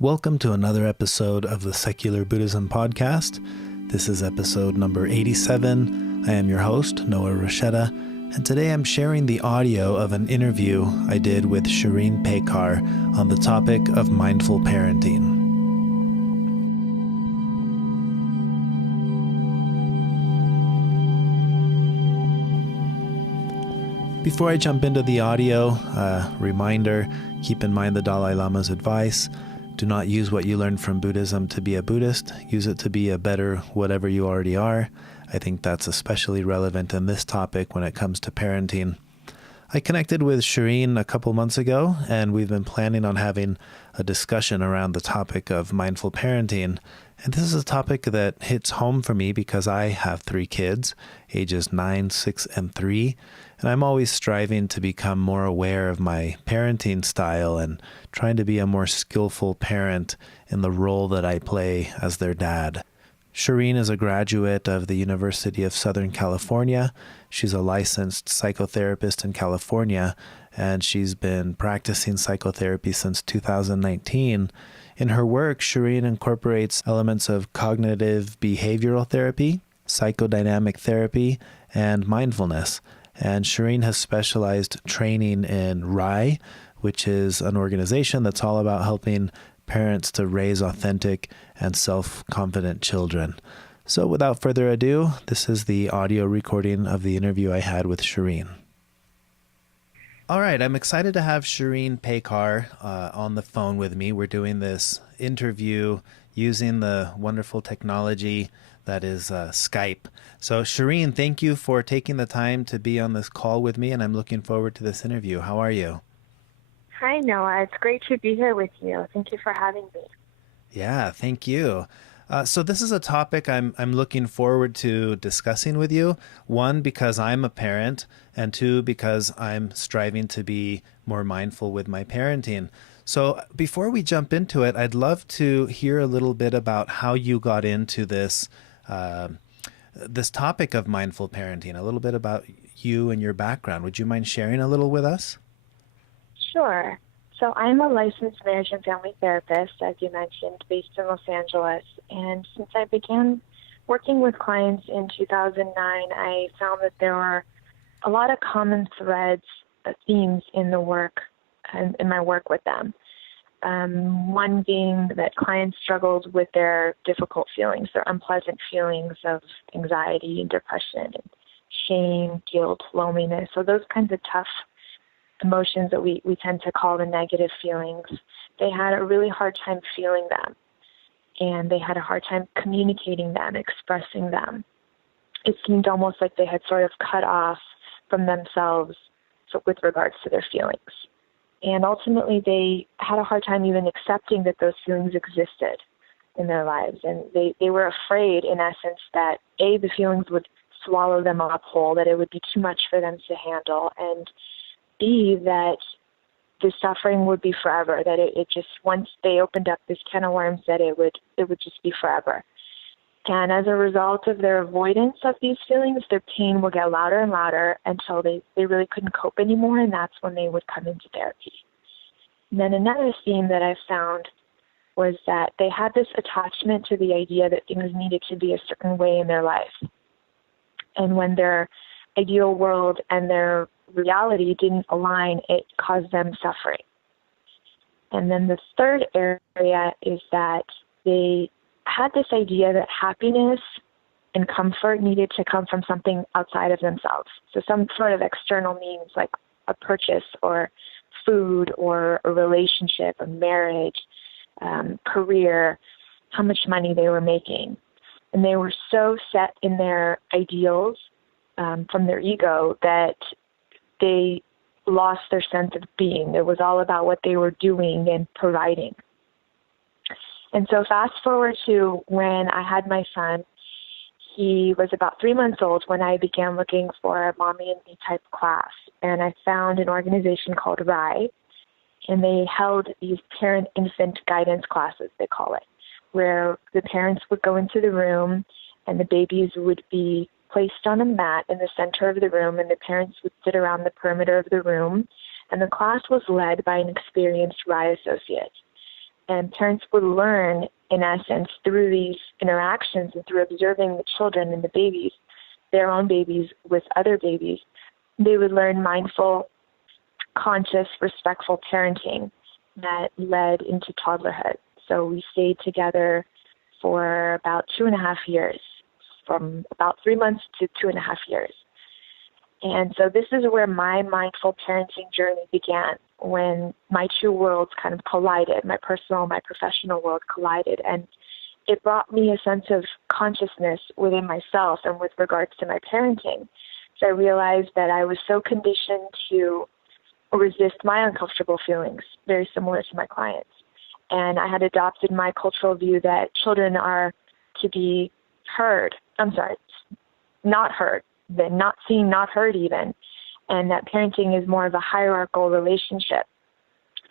Welcome to another episode of the Secular Buddhism Podcast. This is episode number 87. I am your host, Noah Rochetta, and today I'm sharing the audio of an interview I did with Shirin Peykar on the topic of mindful parenting. Before I jump into the audio, reminder, keep in mind the Dalai Lama's advice. Do not use what you learned from Buddhism to be a Buddhist. Use it to be a better whatever you already are. I think that's especially relevant in this topic when it comes to parenting. I connected with Shirin a couple months ago, and we've been planning on having a discussion around the topic of mindful parenting. And this is a topic that hits home for me because I have 3 kids, ages 9, 6, and 3. And I'm always striving to become more aware of my parenting style and trying to be a more skillful parent in the role that I play as their dad. Shirin is a graduate of the University of Southern California. She's a licensed psychotherapist in California, and she's been practicing psychotherapy since 2019. In her work, Shirin incorporates elements of cognitive behavioral therapy, psychodynamic therapy, and mindfulness. And Shirin has specialized training in RAI, which is an organization that's all about helping parents to raise authentic and self-confident children. So without further ado, this is the audio recording of the interview I had with Shirin. All right, I'm excited to have Shirin Peykar on the phone with me. We're doing this interview using the wonderful technology that is Skype. So Shirin, thank you for taking the time to be on this call with me, and I'm looking forward to this interview. How are you? Hi, Noah. It's great to be here with you. Thank you for having me. Yeah, thank you. So this is a topic I'm looking forward to discussing with you. 1, because I'm a parent, and 2, because I'm striving to be more mindful with my parenting. So before we jump into it, I'd love to hear a little bit about how you got into this topic of mindful parenting, a little bit about you and your background. Would you mind sharing a little with us? Sure. So I'm a licensed marriage and family therapist, as you mentioned, based in Los Angeles. And since I began working with clients in 2009, I found that there were a lot of common threads, themes in the work, in my work with them. One being that clients struggled with their difficult feelings, their unpleasant feelings of anxiety and depression, and shame, guilt, loneliness. So those kinds of tough emotions that we tend to call the negative feelings, they had a really hard time feeling them, and they had a hard time communicating them, expressing them. It seemed almost like they had sort of cut off from themselves with regards to their feelings. And ultimately, they had a hard time even accepting that those feelings existed in their lives. And they were afraid, in essence, that A, the feelings would swallow them up whole, that it would be too much for them to handle, and B, that the suffering would be forever, that it just, once they opened up this can of worms, that it would just be forever. And as a result of their avoidance of these feelings, their pain would get louder and louder until they really couldn't cope anymore, and that's when they would come into therapy. And then another theme that I found was that they had this attachment to the idea that things needed to be a certain way in their life. And when their ideal world and their reality didn't align, it caused them suffering. And then the third area is that they had this idea that happiness and comfort needed to come from something outside of themselves. So some sort of external means, like a purchase or food or a relationship, a marriage, career, how much money they were making. And they were so set in their ideals from their ego that they lost their sense of being. It was all about what they were doing and providing. And so fast forward to when I had my son, he was about 3 months old when I began looking for a mommy and me type class. And I found an organization called RAI, and they held these parent-infant guidance classes, they call it, where the parents would go into the room and the babies would be placed on a mat in the center of the room, and the parents would sit around the perimeter of the room, and the class was led by an experienced RAI associate. And parents would learn, in essence, through these interactions and through observing the children and the babies, their own babies with other babies. They would learn mindful, conscious, respectful parenting that led into toddlerhood. So we stayed together for about 2.5 years, from about 3 months to 2.5 years. And so this is where my mindful parenting journey began, when my two worlds kind of collided, my personal, my professional world collided. And it brought me a sense of consciousness within myself and with regards to my parenting. So I realized that I was so conditioned to resist my uncomfortable feelings, very similar to my clients. And I had adopted my cultural view that children are to be not heard, then not seen, not heard even, and that parenting is more of a hierarchical relationship.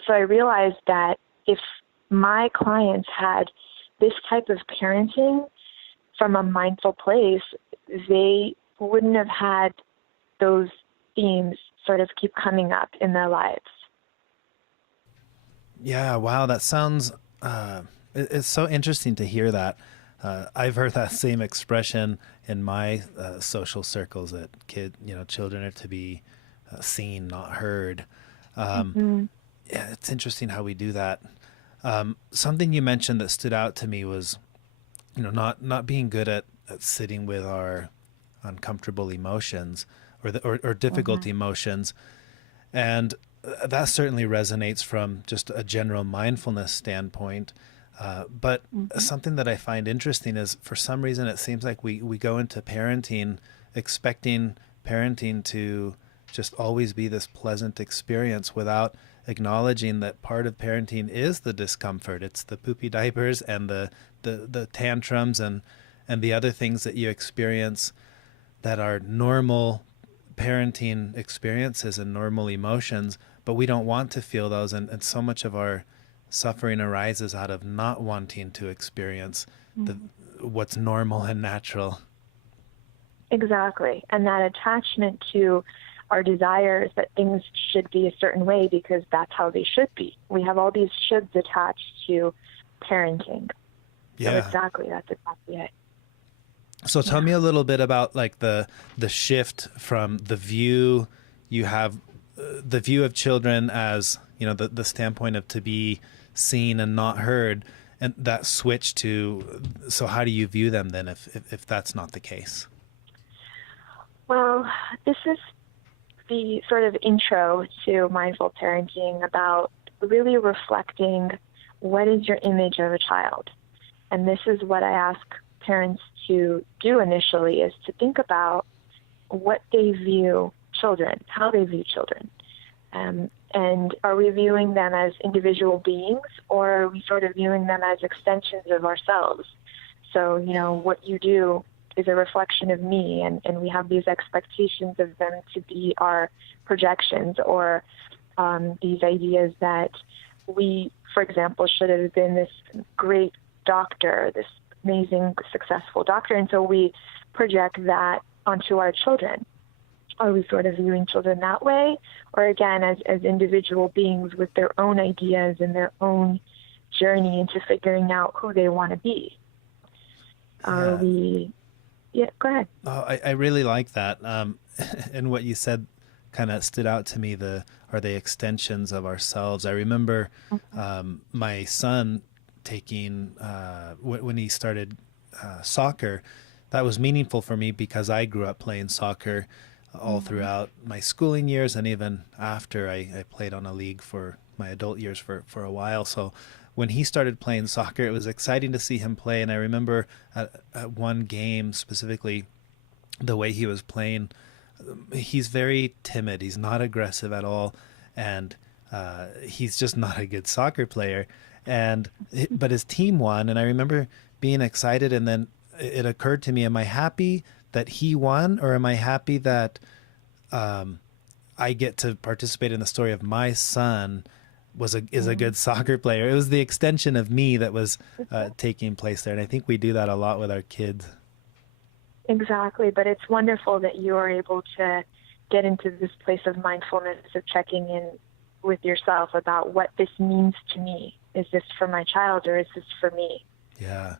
So I realized that if my clients had this type of parenting from a mindful place, they wouldn't have had those themes sort of keep coming up in their lives. Yeah, wow, that sounds, it's so interesting to hear that. I've heard that same expression in my social circles, that children are to be seen, not heard. Yeah, it's interesting how we do that. Something you mentioned that stood out to me was, not being good at sitting with our uncomfortable emotions or difficult emotions. And that certainly resonates from just a general mindfulness standpoint. But something that I find interesting is, for some reason, it seems like we go into parenting expecting parenting to just always be this pleasant experience, without acknowledging that part of parenting is the discomfort. It's the poopy diapers and the tantrums and the other things that you experience that are normal parenting experiences and normal emotions, but we don't want to feel those. And so much of our suffering arises out of not wanting to experience what's normal and natural. Exactly. And that attachment to our desires that things should be a certain way because that's how they should be. We have all these shoulds attached to parenting. Yeah. So that's exactly it. So tell me a little bit about like the shift from the view you have, the view of children as, the standpoint of to be seen and not heard, and that switch to, so how do you view them then if that's not the case? Well, this is the sort of intro to mindful parenting, about really reflecting what is your image of a child. And this is what I ask parents to do initially, is to think about what they view children, how they view children. And are we viewing them as individual beings, or are we sort of viewing them as extensions of ourselves? So, what you do is a reflection of me, and we have these expectations of them to be our projections, or these ideas that we, for example, should have been this great doctor, this amazing, successful doctor, and so we project that onto our children. Are we sort of viewing children that way? Or again, as individual beings with their own ideas and their own journey into figuring out who they want to be? Are we... Yeah, go ahead. Oh, I really like that. And what you said kind of stood out to me, are they extensions of ourselves? I remember my son taking, when he started soccer, that was meaningful for me because I grew up playing soccer all throughout my schooling years, and even after I played on a league for my adult years for a while. So when he started playing soccer, it was exciting to see him play. And I remember at one game specifically, the way he was playing, he's very timid. He's not aggressive at all. And he's just not a good soccer player. But his team won. And I remember being excited. And then it occurred to me, am I happy that he won, or am I happy that I get to participate in the story of my son is a good soccer player? It was the extension of me that was taking place there. And I think we do that a lot with our kids. Exactly. But it's wonderful that you are able to get into this place of mindfulness, of checking in with yourself about what this means to me. Is this for my child or is this for me? Yeah.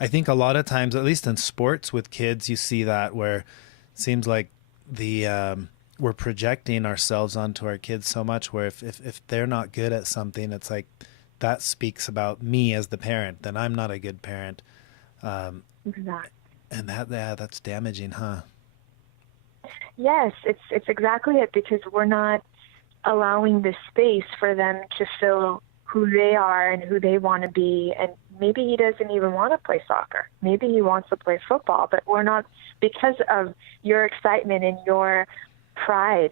I think a lot of times, at least in sports with kids, you see that where it seems like we're projecting ourselves onto our kids so much where if they're not good at something, it's like that speaks about me as the parent, then I'm not a good parent. Exactly. And that's damaging, huh? Yes, it's exactly it, because we're not allowing the space for them to feel who they are and who they want to be. And maybe he doesn't even want to play soccer. Maybe he wants to play football, but we're not, because of your excitement and your pride,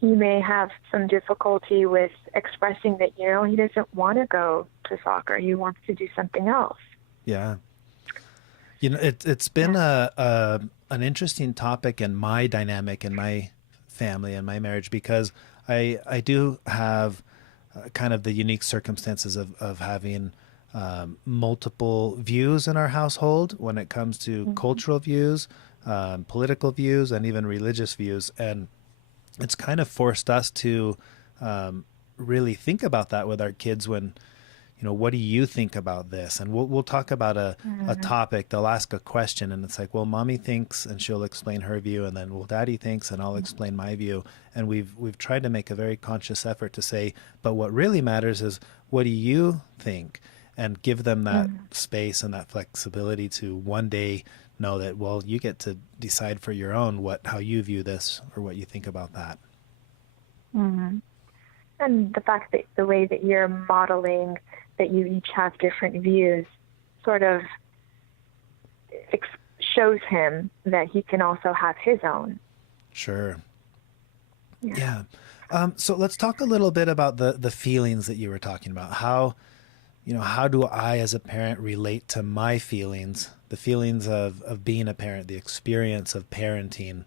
he may have some difficulty with expressing that, he doesn't want to go to soccer. He wants to do something else. Yeah. It's been an interesting topic in my dynamic in my family and my marriage, because I do have kind of the unique circumstances of having multiple views in our household when it comes to cultural views, political views, and even religious views. And it's kind of forced us to really think about that with our kids when, what do you think about this? And we'll talk about a topic. They'll ask a question and it's like, well, mommy thinks, and she'll explain her view. And then, well, daddy thinks, and I'll explain my view. And we've tried to make a very conscious effort to say, but what really matters is, what do you think? And give them that space and that flexibility to one day know that, well, you get to decide for your own how you view this or what you think about that. Mm-hmm. And the fact that the way that you're modeling that you each have different views sort of shows him that he can also have his own. Sure. Yeah. So let's talk a little bit about the feelings that you were talking about. How do I as a parent relate to my feelings, the feelings of being a parent, the experience of parenting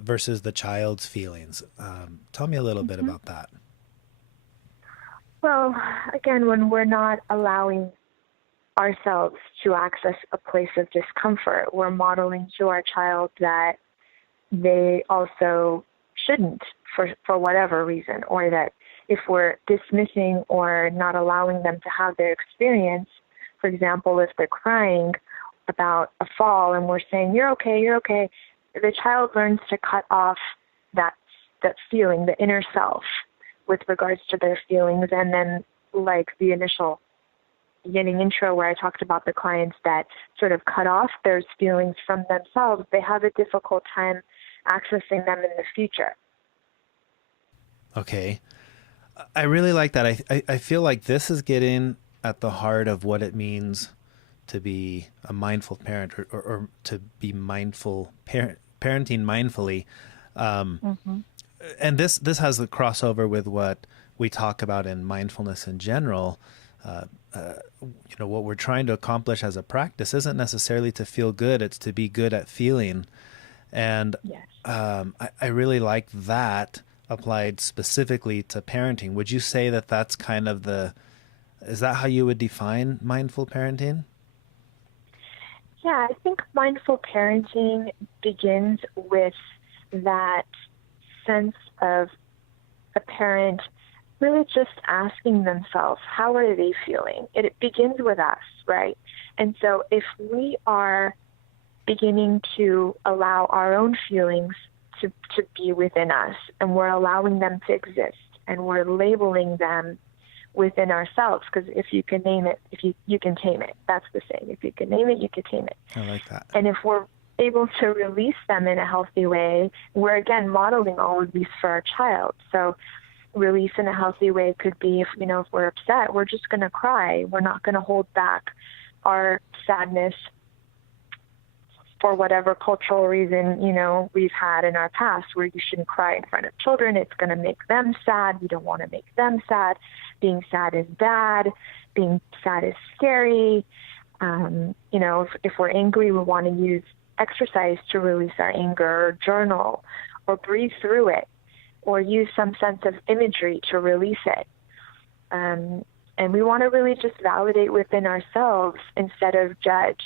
versus the child's feelings? Tell me a little bit about that. Well, again, when we're not allowing ourselves to access a place of discomfort, we're modeling to our child that they also shouldn't for whatever reason, or that if we're dismissing or not allowing them to have their experience, for example, if they're crying about a fall and we're saying, you're okay, the child learns to cut off that feeling, the inner self, with regards to their feelings. And then, like the initial beginning intro where I talked about the clients that sort of cut off those feelings from themselves, they have a difficult time accessing them in the future. Okay. I really like that. I feel like this is getting at the heart of what it means to be a mindful parent, or to be mindful parenting mindfully. And this has the crossover with what we talk about in mindfulness in general. What we're trying to accomplish as a practice isn't necessarily to feel good; it's to be good at feeling. And yes. I really like that applied specifically to parenting. Would you say that that's kind of is that how you would define mindful parenting? Yeah, I think mindful parenting begins with that sense of a parent really just asking themselves, how are they feeling? It begins with us, right? And so if we are beginning to allow our own feelings to be within us, and we're allowing them to exist, and we're labeling them within ourselves, because if you can name it, you can tame it. That's the saying. If you can name it, you can tame it. I like that. And if we're able to release them in a healthy way, we're again modeling all of these for our child. So release in a healthy way could be if we're upset, we're just going to cry. We're not going to hold back our sadness for whatever cultural reason, we've had in our past, where you shouldn't cry in front of children. It's going to make them sad. We don't want to make them sad. Being sad is bad. Being sad is scary. If we're angry, we want to use exercise to release our anger, or journal, or breathe through it, or use some sense of imagery to release it. And we want to really just validate within ourselves instead of judge.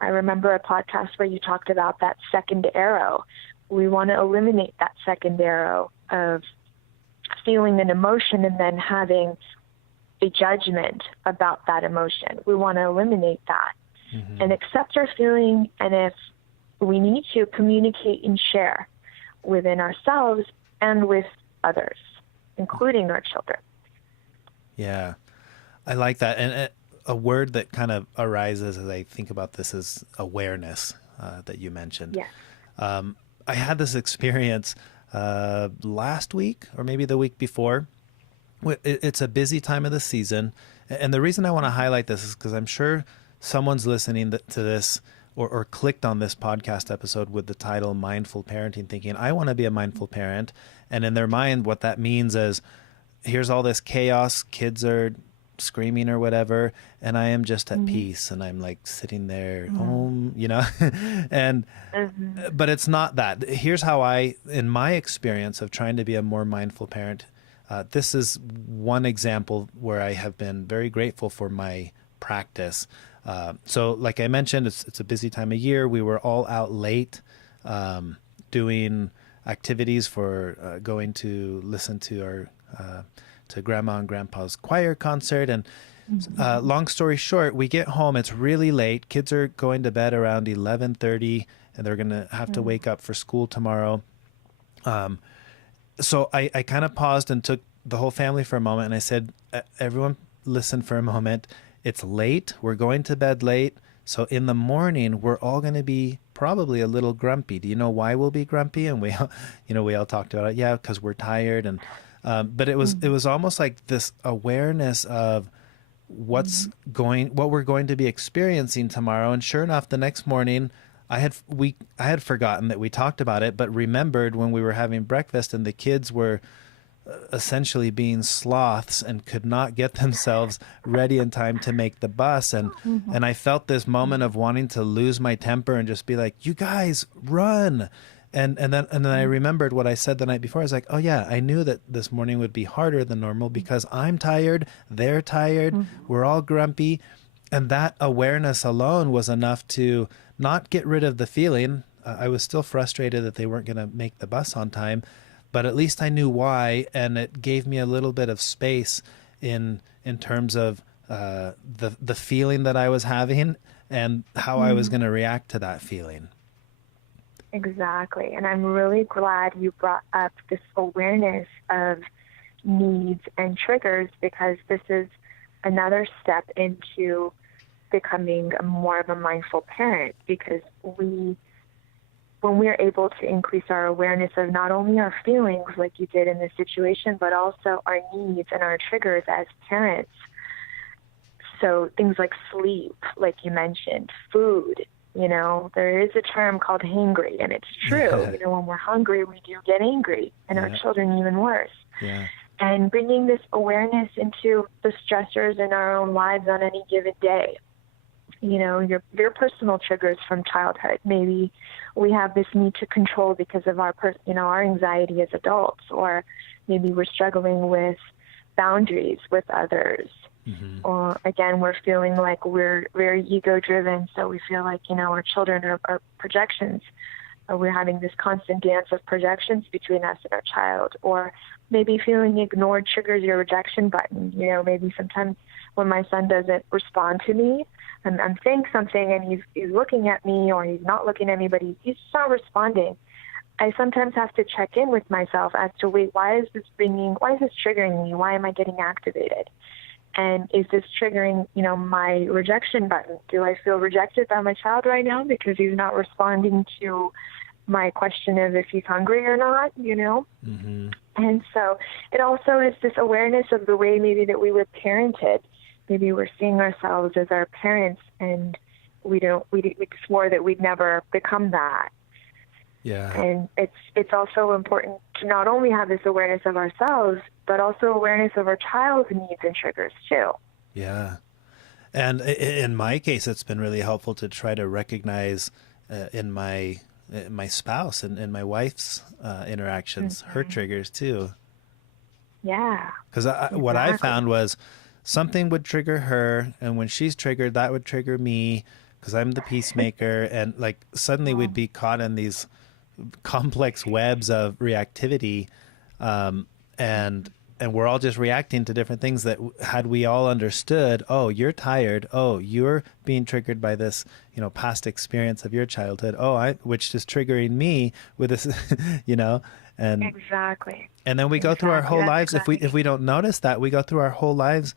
I remember a podcast where you talked about that second arrow. We want to eliminate that second arrow of feeling an emotion and then having a judgment about that emotion. We want to eliminate that and accept our feeling, and if we need to, communicate and share within ourselves and with others, including our children. Yeah, I like that. And a word that kind of arises as I think about this is awareness, that you mentioned. Yeah. I had this experience last week or maybe the week before. It's a busy time of the season. And the reason I want to highlight this is because I'm sure someone's listening to this or clicked on this podcast episode with the title Mindful Parenting, thinking, I want to be a mindful parent. And in their mind, what that means is, here's all this chaos, kids are screaming or whatever, and I am just at peace, and I'm like sitting there, and but it's not that. Here's how in my experience of trying to be a more mindful parent, this is one example where I have been very grateful for my practice. So like I mentioned, it's a busy time of year. We were all out late doing activities for going to listen to our to Grandma and Grandpa's choir concert. And long story short, we get home, it's really late. Kids are going to bed around 11:30, and they're going to have to wake up for school tomorrow. So I kind of paused and took the whole family for a moment, and I said, everyone listen for a moment. It's late. We're going to bed late. So in the morning, we're all going to be probably a little grumpy. Do you know why we'll be grumpy? And we all talked about it. Yeah, because we're tired. And but it was almost like this awareness of what we're going to be experiencing tomorrow. And sure enough, the next morning, I had forgotten that we talked about it, but remembered when we were having breakfast and the kids were essentially being sloths and could not get themselves ready in time to make the bus. And I felt this moment of wanting to lose my temper and just be like, you guys run. And then I remembered what I said the night before. I was like, oh yeah, I knew that this morning would be harder than normal because I'm tired, they're tired, we're all grumpy. And that awareness alone was enough to not get rid of the feeling. I was still frustrated that they weren't going to make the bus on time, but at least I knew why, and it gave me a little bit of space in terms of the feeling that I was having and how I was going to react to that feeling. Exactly. And I'm really glad you brought up this awareness of needs and triggers, because this is another step into becoming more of a mindful parent, because when we're able to increase our awareness of not only our feelings like you did in this situation, but also our needs and our triggers as parents. So things like sleep, like you mentioned, food, there is a term called hangry, and it's true. Yeah. When we're hungry, we do get angry, and our children even worse. Yeah. And bringing this awareness into the stressors in our own lives on any given day. Your personal triggers from childhood. Maybe we have this need to control because of our anxiety as adults, or maybe we're struggling with boundaries with others. Or again, we're feeling like we're very ego-driven, so we feel like, our children are projections. We're having this constant dance of projections between us and our child. Or maybe feeling ignored triggers your rejection button. Maybe sometimes when my son doesn't respond to me, and I'm saying something and he's looking at me, or he's not looking at me, but he's just not responding. I sometimes have to check in with myself as to, wait, why is this triggering me? Why am I getting activated? And is this triggering, my rejection button? Do I feel rejected by my child right now because he's not responding to my question of if he's hungry or not, And so it also is this awareness of the way maybe that we were parented. Maybe we're seeing ourselves as our parents, and we swore that we'd never become that. Yeah. And it's also important to not only have this awareness of ourselves, but also awareness of our child's needs and triggers too. Yeah. And in my case, it's been really helpful to try to recognize in my spouse and in my wife's interactions, her triggers too. Yeah. Because what I found was something would trigger her, and when she's triggered, that would trigger me because I'm the peacemaker. And like suddenly we'd be caught in these complex webs of reactivity. And and we're all just reacting to different things that had we all understood, oh, you're tired, oh, you're being triggered by this, past experience of your childhood, which is triggering me with this, and Exactly. and then we go through our whole That's lives. correct. If we don't notice that, we go through our whole lives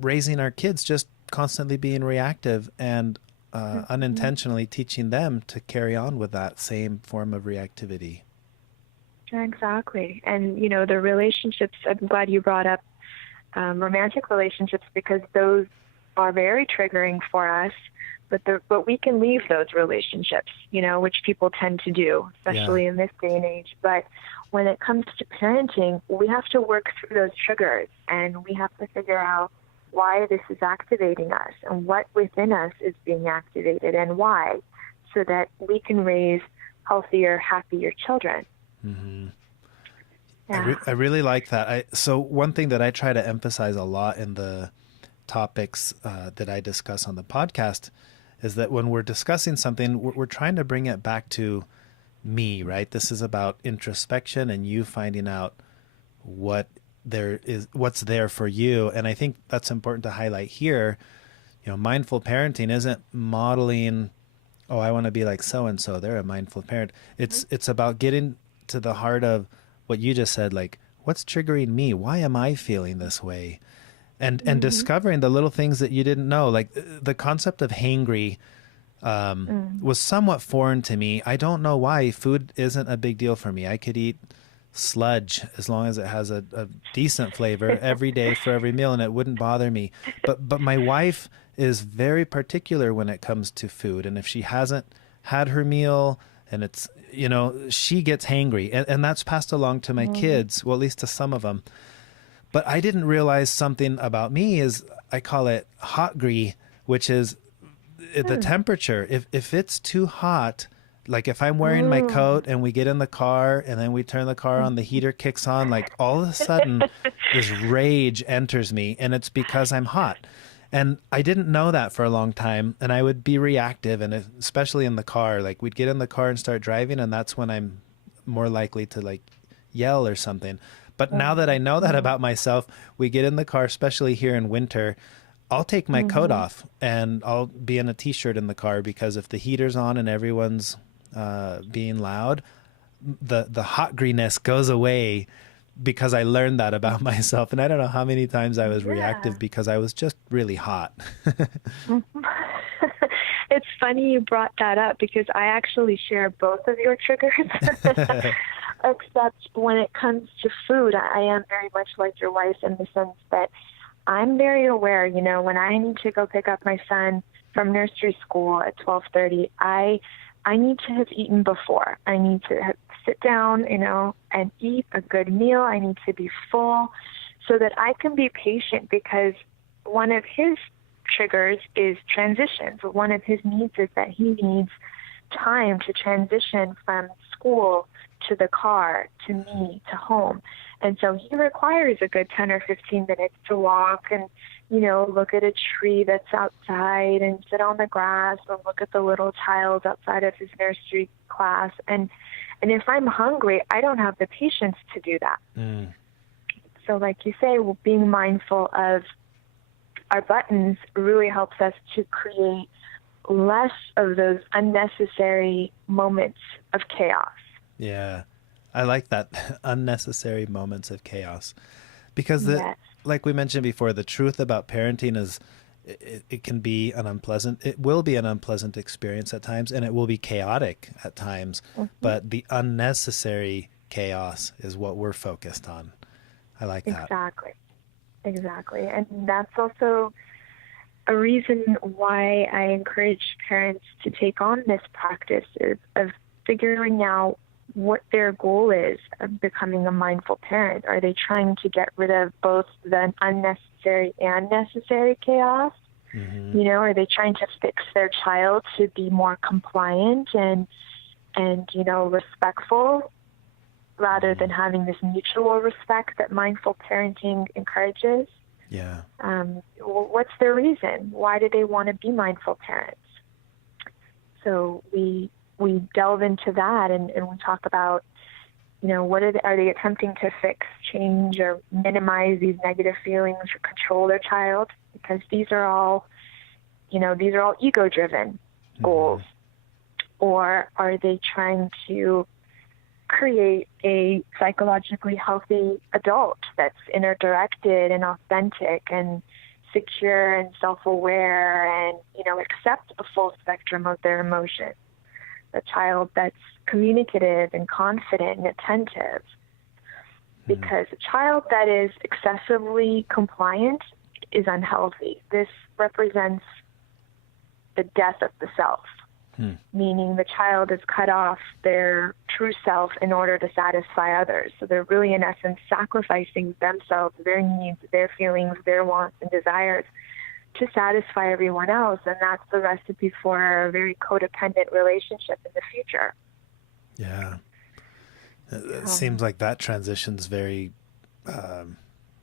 raising our kids, just constantly being reactive and unintentionally teaching them to carry on with that same form of reactivity. Exactly. And, the relationships, I'm glad you brought up romantic relationships, because those are very triggering for us. But we can leave those relationships, which people tend to do, especially in this day and age. But when it comes to parenting, we have to work through those triggers, and we have to figure out why this is activating us and what within us is being activated and why, so that we can raise healthier, happier children. Mm-hmm. Yeah. I really like that. So one thing that I try to emphasize a lot in the topics that I discuss on the podcast is that when we're discussing something, we're trying to bring it back to me, right? This is about introspection and you finding out what's there for you. And I think that's important to highlight here. Mindful parenting isn't modeling, oh, I want to be like so-and-so, they're a mindful parent. It's about getting to the heart of what you just said, like, what's triggering me? Why am I feeling this way? And discovering the little things that you didn't know, like the concept of hangry was somewhat foreign to me. I don't know why. Food isn't a big deal for me. I could eat sludge as long as it has a decent flavor every day for every meal, and it wouldn't bother me. But my wife is very particular when it comes to food, and if she hasn't had her meal and it's, she gets hangry, and that's passed along to my kids, well, at least to some of them. But I didn't realize something about me is, I call it hotgry, which is the temperature. If it's too hot, like if I'm wearing my coat and we get in the car and then we turn the car on, the heater kicks on, like all of a sudden this rage enters me, and it's because I'm hot. And I didn't know that for a long time, and I would be reactive, and especially in the car, like we'd get in the car and start driving, and that's when I'm more likely to like yell or something. But now that I know that about myself, we get in the car, especially here in winter, I'll take my coat off and I'll be in a t-shirt in the car, because if the heater's on and everyone's being loud, the hotgriness goes away, because I learned that about myself. And I don't know how many times I was reactive because I was just really hot. It's funny you brought that up, because I actually share both of your triggers. Except when it comes to food, I am very much like your wife, in the sense that I'm very aware, when I need to go pick up my son from nursery school at 12:30, I need to have eaten before. I need to sit down, and eat a good meal. I need to be full so that I can be patient, because one of his triggers is transitions. One of his needs is that he needs time to transition from school to the car, to me, to home. And so he requires a good 10 or 15 minutes to walk and, look at a tree that's outside and sit on the grass or look at the little child outside of his nursery class. And if I'm hungry, I don't have the patience to do that. So like you say, being mindful of our buttons really helps us to create less of those unnecessary moments of chaos. Yeah, I like that. Unnecessary moments of chaos. Because like we mentioned before, the truth about parenting is it can be it will be an unpleasant experience at times, and it will be chaotic at times, but the unnecessary chaos is what we're focused on. I like that. Exactly. And that's also a reason why I encourage parents to take on this practice of figuring out what their goal is of becoming a mindful parent. Are they trying to get rid of both the unnecessary and necessary chaos? Are they trying to fix their child to be more compliant and respectful, rather than having this mutual respect that mindful parenting encourages? Yeah. What's their reason? Why do they want to be mindful parents? So we delve into that, and we talk about Are they attempting to fix, change, or minimize these negative feelings or control their child? Because these are all ego-driven goals. Or are they trying to create a psychologically healthy adult that's inner-directed and authentic and secure and self-aware and, accept the full spectrum of their emotions? A child that's communicative and confident and attentive. Because a child that is excessively compliant is unhealthy. This represents the death of the self, meaning the child has cut off their true self in order to satisfy others. So they're really, in essence, sacrificing themselves, their needs, their feelings, their wants and desires to satisfy everyone else. And that's the recipe for a very codependent relationship in the future. Yeah. It seems like that transitions very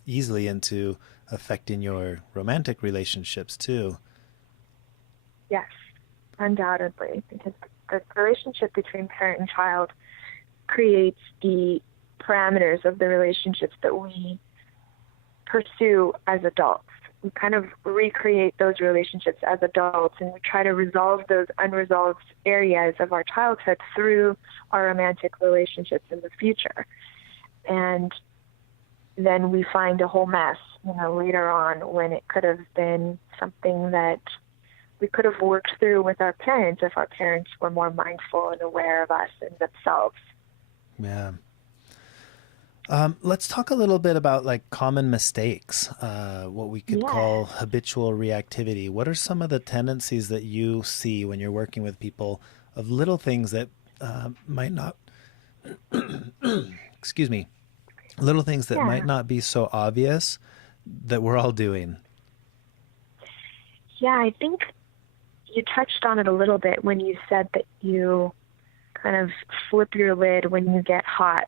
easily into affecting your romantic relationships too. Yes, undoubtedly, because the relationship between parent and child creates the parameters of the relationships that we pursue as adults. We kind of recreate those relationships as adults, and we try to resolve those unresolved areas of our childhood through our romantic relationships in the future. And then we find a whole mess, later on, when it could have been something that we could have worked through with our parents if our parents were more mindful and aware of us and themselves. Yeah. Let's talk a little bit about common mistakes, what we could call habitual reactivity. What are some of the tendencies that you see when you're working with people of little things that might not, excuse me, little things that might not be so obvious that we're all doing? Yeah, I think you touched on it a little bit when you said that you kind of flip your lid when you get hot.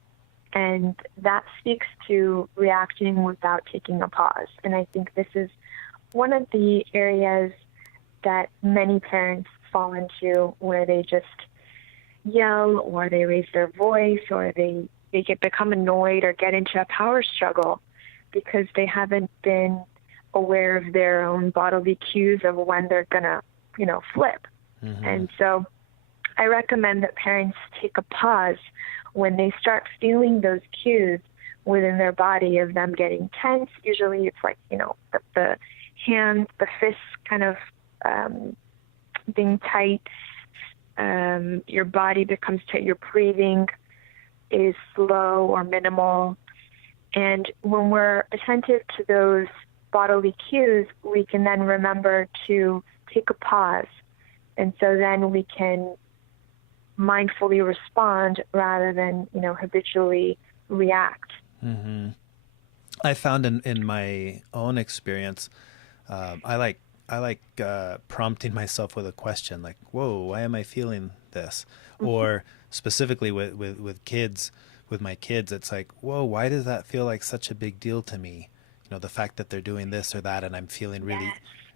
And that speaks to reacting without taking a pause. And I think this is one of the areas that many parents fall into, where they just yell or they raise their voice or they become annoyed or get into a power struggle because they haven't been aware of their own bodily cues of when they're going to, flip. And so I recommend that parents take a pause when they start feeling those cues within their body of them getting tense. Usually it's the hands, the fists kind of being tight. Your body becomes tight. Your breathing is slow or minimal. And when we're attentive to those bodily cues, we can then remember to take a pause. And so then we can mindfully respond rather than, habitually react. I found in my own experience, I like prompting myself with a question like, whoa, why am I feeling this? Or specifically with kids, with my kids, it's like, whoa, why does that feel like such a big deal to me? The fact that they're doing this or that, and I'm feeling really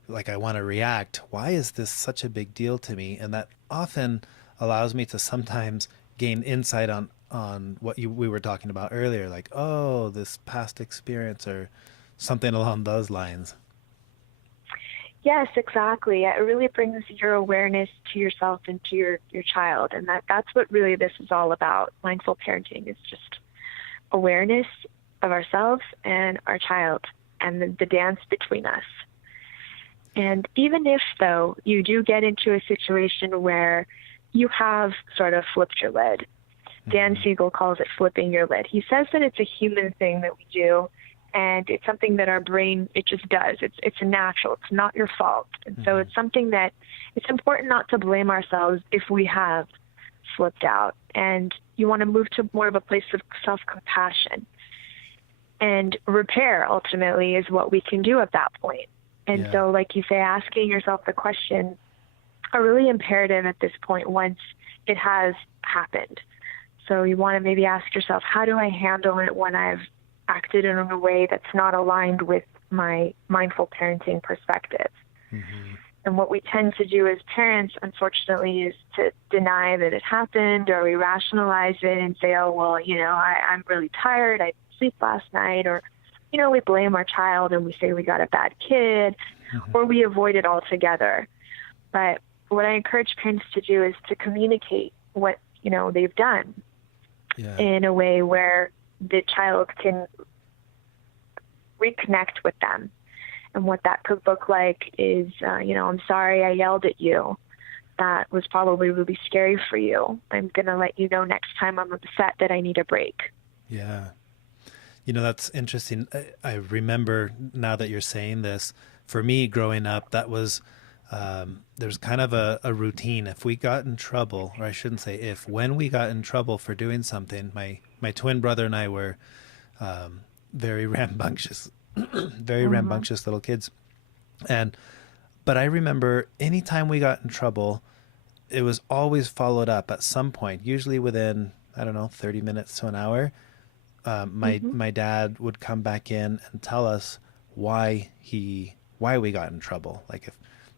like I want to react. Why is this such a big deal to me? And that often allows me to sometimes gain insight on what we were talking about earlier, like, oh, this past experience or something along those lines. Yes, exactly. It really brings your awareness to yourself and to your child. And that's what really this is all about. Mindful parenting is just awareness of ourselves and our child and the dance between us. And even if, though, you do get into a situation where you have sort of flipped your lid, Dan Siegel calls it flipping your lid. He says that it's a human thing that we do, and it's something that our brain, it just does. It's natural. It's not your fault. And so it's something that it's important not to blame ourselves if we have flipped out. And you want to move to more of a place of self-compassion. And repair, ultimately, is what we can do at that point. And so, like you say, asking yourself the questions are really imperative at this point once it has happened. So you want to maybe ask yourself, how do I handle it when I've acted in a way that's not aligned with my mindful parenting perspective? And what we tend to do as parents, unfortunately, is to deny that it happened, or we rationalize it and say, oh, well, I'm really tired. I didn't sleep last night. Or, we blame our child and we say we got a bad kid, or we avoid it altogether. But what I encourage parents to do is to communicate what, they've done in a way where the child can reconnect with them. And what that could look like is, I'm sorry I yelled at you. That was probably really scary for you. I'm going to let you know next time I'm upset that I need a break. Yeah. That's interesting. I remember now that you're saying this, for me growing up, that was, there's kind of a routine. If we got in trouble, or I shouldn't say if, when we got in trouble for doing something, my twin brother and I were very rambunctious, rambunctious little kids. But I remember anytime we got in trouble, it was always followed up at some point, usually within, 30 minutes to an hour. My dad would come back in and tell us why we got in trouble. Like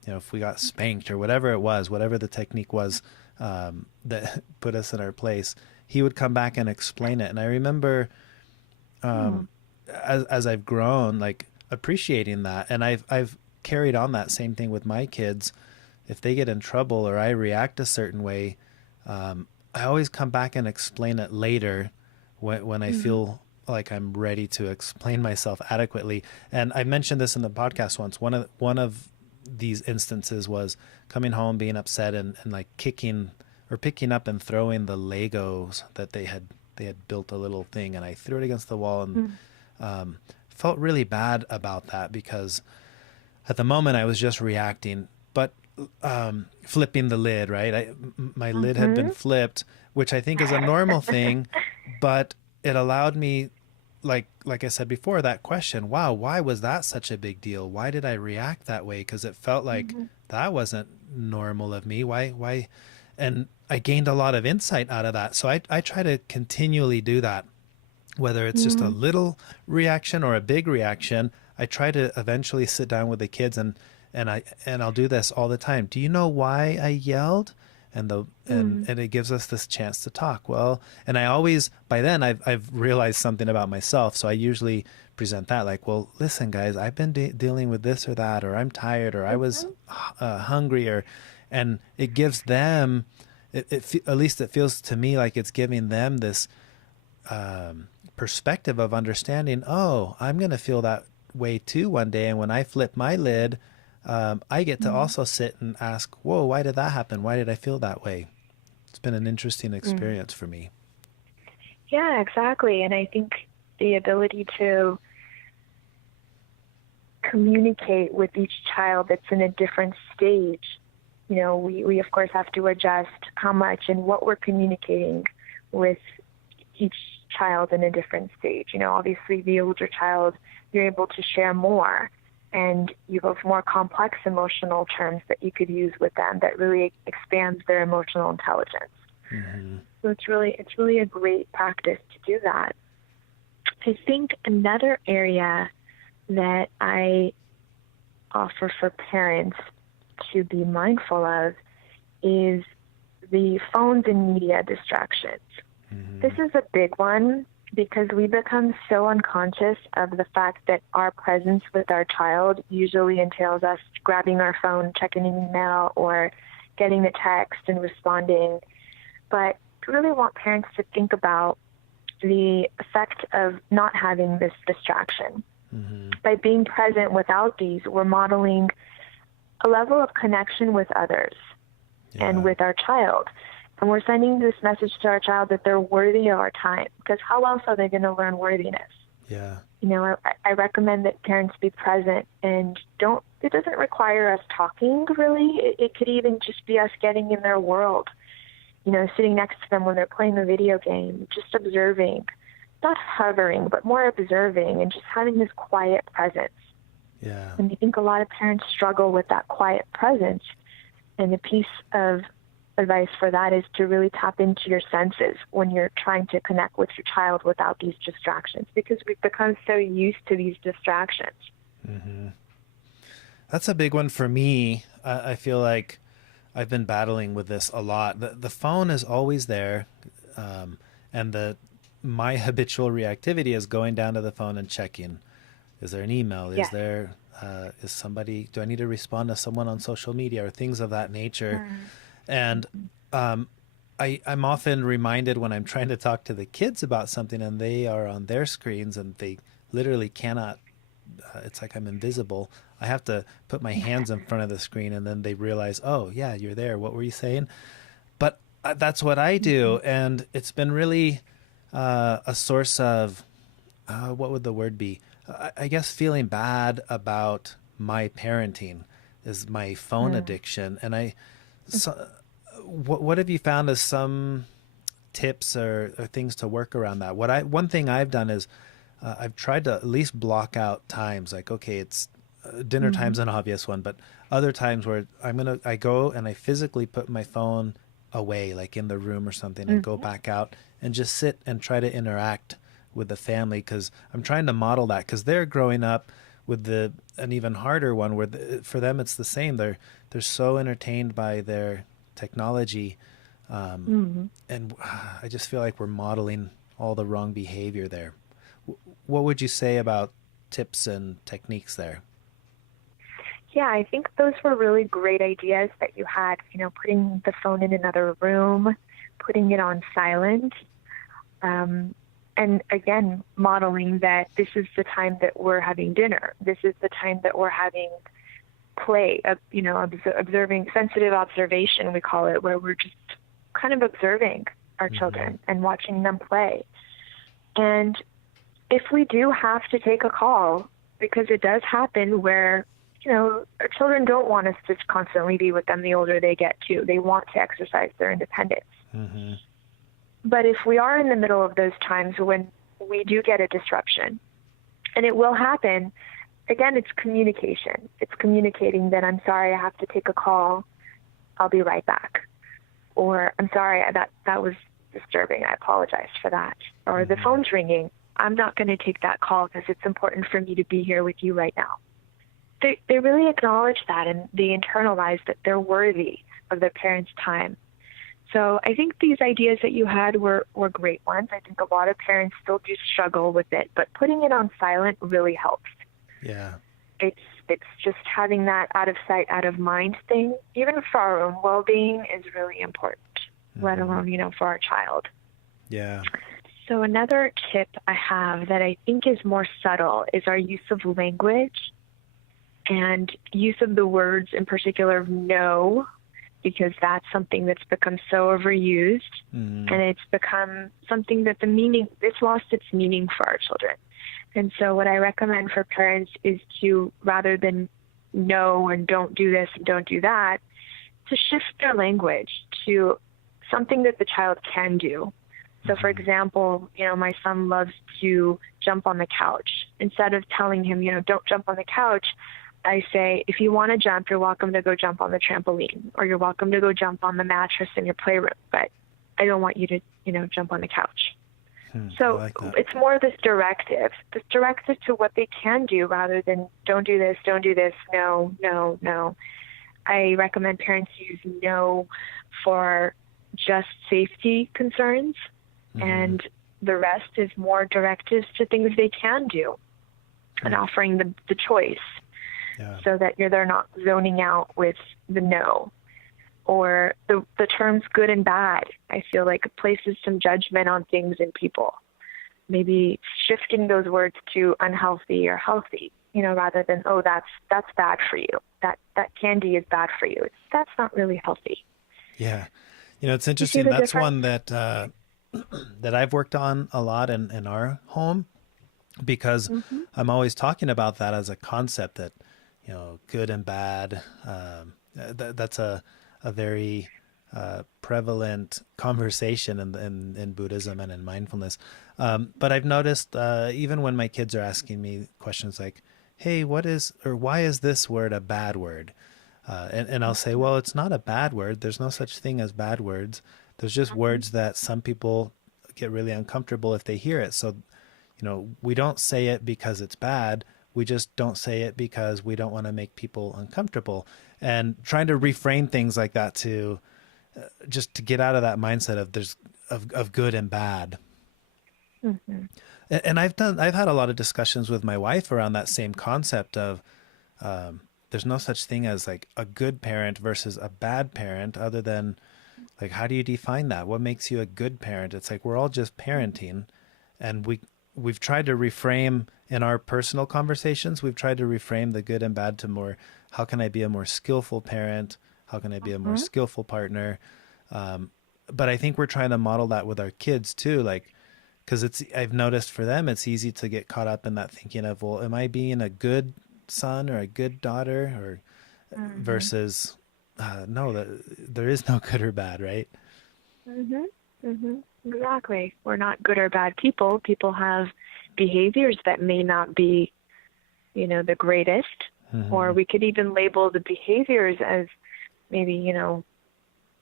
if we got spanked or whatever it was, whatever the technique was, that put us in our place, he would come back and explain it. And I remember, as I've grown, like appreciating that. And I've carried on that same thing with my kids. If they get in trouble or I react a certain way, I always come back and explain it later when I feel like I'm ready to explain myself adequately. And I mentioned this in the podcast once. One of these instances was coming home, being upset and like kicking or picking up and throwing the Legos that they had built a little thing, and I threw it against the wall and felt really bad about that, because at the moment I was just reacting, but flipping the lid, right? My lid had been flipped, which I think is a normal thing, but it allowed me, like I said before, that question, wow, why was that such a big deal? Why did I react that way? Because it felt like that wasn't normal of me. Why? And I gained a lot of insight out of that. So I try to continually do that, whether it's just a little reaction or a big reaction. I try to eventually sit down with the kids and I'll do this all the time. Do you know why I yelled? And it gives us this chance to talk. Well, and I always, by then I've realized something about myself. So I usually present that like, well, listen guys, I've been dealing with this or that, or I'm tired, or I was hungry, and it gives them, at least it feels to me like it's giving them this perspective of understanding, oh, I'm going to feel that way too one day. And when I flip my lid, I get to also sit and ask, whoa, why did that happen? Why did I feel that way? It's been an interesting experience for me. Yeah, exactly. And I think the ability to communicate with each child that's in a different stage, we of course have to adjust how much and what we're communicating with each child in a different stage. Obviously the older child, you're able to share more, and you have more complex emotional terms that you could use with them that really expands their emotional intelligence. So it's really a great practice to do that. I think another area that I offer for parents to be mindful of is the phones and media distractions. This is a big one because we become so unconscious of the fact that our presence with our child usually entails us grabbing our phone, checking an email, or getting a text and responding. But I really want parents to think about the effect of not having this distraction. By being present without these, we're modeling a level of connection with others and with our child. And we're sending this message to our child that they're worthy of our time, because how else are they going to learn worthiness? Yeah. I recommend that parents be present, and it doesn't require us talking really. It could even just be us getting in their world, sitting next to them when they're playing a video game, just observing, not hovering, but more observing and just having this quiet presence. Yeah. And I think a lot of parents struggle with that quiet presence. And the piece of advice for that is to really tap into your senses when you're trying to connect with your child without these distractions, because we've become so used to these distractions. That's a big one for me. I feel like I've been battling with this a lot. The phone is always there, and the my habitual reactivity is going down to the phone and checking. Is there an email? Is Yes. there is somebody? Do I need to respond to someone on social media or things of that nature? And um, I'm often reminded when I'm trying to talk to the kids about something and they are on their screens and they literally cannot. It's like I'm invisible. I have to put my hands in front of the screen and then they realize, oh yeah, you're there. What were you saying? But that's what I do, and it's been really a source of what would the word be? I guess feeling bad about my parenting is my phone addiction, and so, what have you found as some tips or things to work around that? One thing I've done is I've tried to at least block out times. Like, okay, it's dinner time's an obvious one, but other times where I go and I physically put my phone away, like in the room or something, and go back out and just sit and try to interact with the family because I'm trying to model that because they're growing up with an even harder one where for them it's the same. They're so entertained by their technology, and I just feel like we're modeling all the wrong behavior there. What would you say about tips and techniques there? Yeah, I think those were really great ideas that you had, putting the phone in another room, putting it on silent, and again, modeling that this is the time that we're having dinner. This is the time that we're having play, observing, sensitive observation, we call it, where we're just kind of observing our children and watching them play. And if we do have to take a call, because it does happen where, our children don't want us to constantly be with them the older they get too. They want to exercise their independence. But if we are in the middle of those times when we do get a disruption, and it will happen, again, it's communication. It's communicating that I'm sorry, I have to take a call. I'll be right back. Or I'm sorry, that was disturbing. I apologize for that. Or the phone's ringing. I'm not going to take that call because it's important for me to be here with you right now. They really acknowledge that and they internalize that they're worthy of their parents' time. So I think these ideas that you had were great ones. I think a lot of parents still do struggle with it, but putting it on silent really helps. Yeah. It's just having that out of sight, out of mind thing, even for our own well-being, is really important, let alone, for our child. Yeah. So another tip I have that I think is more subtle is our use of language and use of the words in particular no, because that's something that's become so overused and it's become something that it's lost its meaning for our children. And so what I recommend for parents is to, rather than no and don't do this and don't do that, to shift their language to something that the child can do. So for example, my son loves to jump on the couch. Instead of telling him, don't jump on the couch, I say, if you want to jump, you're welcome to go jump on the trampoline, or you're welcome to go jump on the mattress in your playroom, but I don't want you to, jump on the couch. So like it's more this directive to what they can do rather than don't do this, no, no, no. I recommend parents use no for just safety concerns, and the rest is more directives to things they can do and offering the choice. Yeah. So that they're not zoning out with the no. Or the terms good and bad, I feel like it places some judgment on things and people. Maybe shifting those words to unhealthy or healthy, rather than, oh, that's bad for you. That candy is bad for you. That's not really healthy. Yeah. It's interesting. That's difference? one that that I've worked on a lot in our home, because I'm always talking about that as a concept that, good and bad. That's a very prevalent conversation in Buddhism and in mindfulness. But I've noticed even when my kids are asking me questions like, hey, why is this word a bad word? And I'll say, well, it's not a bad word. There's no such thing as bad words. There's just words that some people get really uncomfortable if they hear it. So, we don't say it because it's bad. We just don't say it because we don't want to make people uncomfortable. And trying to reframe things like that to just to get out of that mindset of of good and bad. Mm-hmm. And I've had a lot of discussions with my wife around that same concept of there's no such thing as like a good parent versus a bad parent, other than like, how do you define that? What makes you a good parent? It's like we're all just parenting, and we've tried to reframe in our personal conversations. We've tried to reframe the good and bad to more, how can I be a more skillful parent? How can I be a more skillful partner? But I think we're trying to model that with our kids too, like, because I've noticed for them it's easy to get caught up in that thinking of, well, am I being a good son or a good daughter, or versus no, there is no good or bad, right? Exactly. We're not good or bad people. People have behaviors that may not be, the greatest, or we could even label the behaviors as maybe,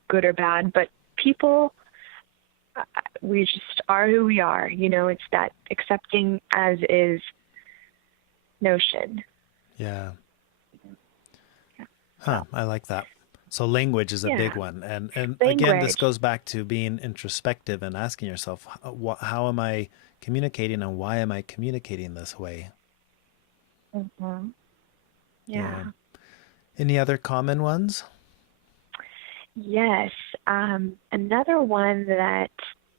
good or bad, but people, we just are who we are. It's that accepting as is notion. Yeah. Huh. I like that. So language is a big one. And again, this goes back to being introspective and asking yourself, how am I communicating and why am I communicating this way? Yeah. Any other common ones? Yes. Another one that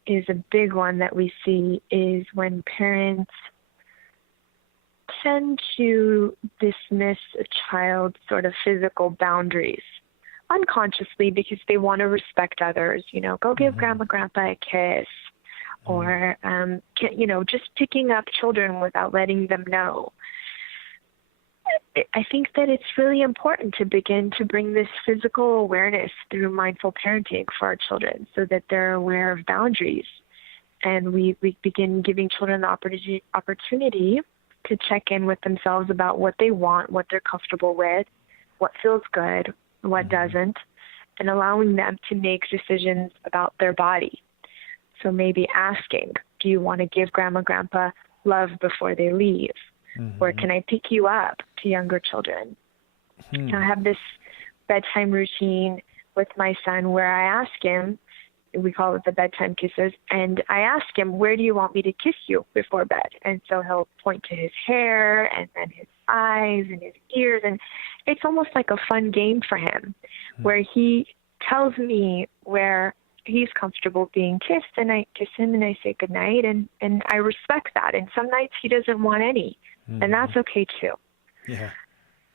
is a big one that we see is when parents tend to dismiss a child's sort of physical boundaries unconsciously because they want to respect others. Go give grandma, grandpa a kiss, or, just picking up children without letting them know. I think that it's really important to begin to bring this physical awareness through mindful parenting for our children so that they're aware of boundaries. And we begin giving children the opportunity to check in with themselves about what they want, what they're comfortable with, what feels good, what doesn't, and allowing them to make decisions about their body. So maybe asking, do you want to give grandma, grandpa love before they leave? Or can I pick you up, to younger children? I have this bedtime routine with my son where I ask him, we call it the bedtime kisses, and I ask him, where do you want me to kiss you before bed? And so he'll point to his hair and then his eyes and his ears, and it's almost like a fun game for him where he tells me where he's comfortable being kissed, and I kiss him and I say goodnight, and I respect that. And some nights he doesn't want any, and that's okay too. Yeah.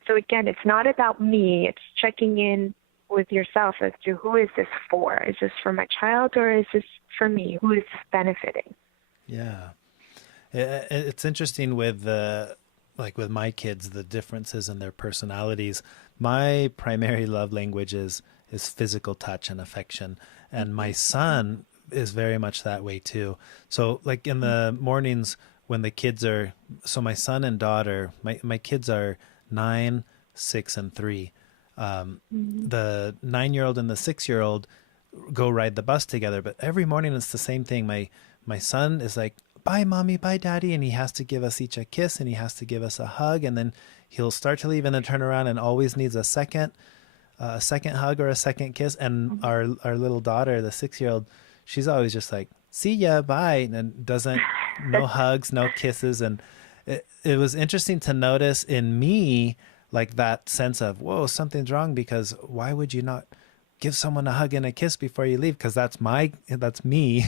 So again, it's not about me. It's checking in with yourself as to who is this for? Is this for my child or is this for me? Who is this benefiting? Yeah. It's interesting with with my kids, the differences in their personalities. My primary love language is physical touch and affection. And my son is very much that way too. So like in the mornings when the kids are, so my son and daughter, my kids are 9, 6, and 3. The 9-year-old and the 6-year-old go ride the bus together, but every morning it's the same thing. My son is like, bye mommy, bye daddy, and he has to give us each a kiss and he has to give us a hug, and then he'll start to leave and then turn around and always needs a second hug or a second kiss. And our little daughter, the 6-year-old, she's always just like, see ya, bye, and doesn't, no hugs, no kisses. And it was interesting to notice in me, like that sense of, whoa, something's wrong, because why would you not give someone a hug and a kiss before you leave? Because that's me.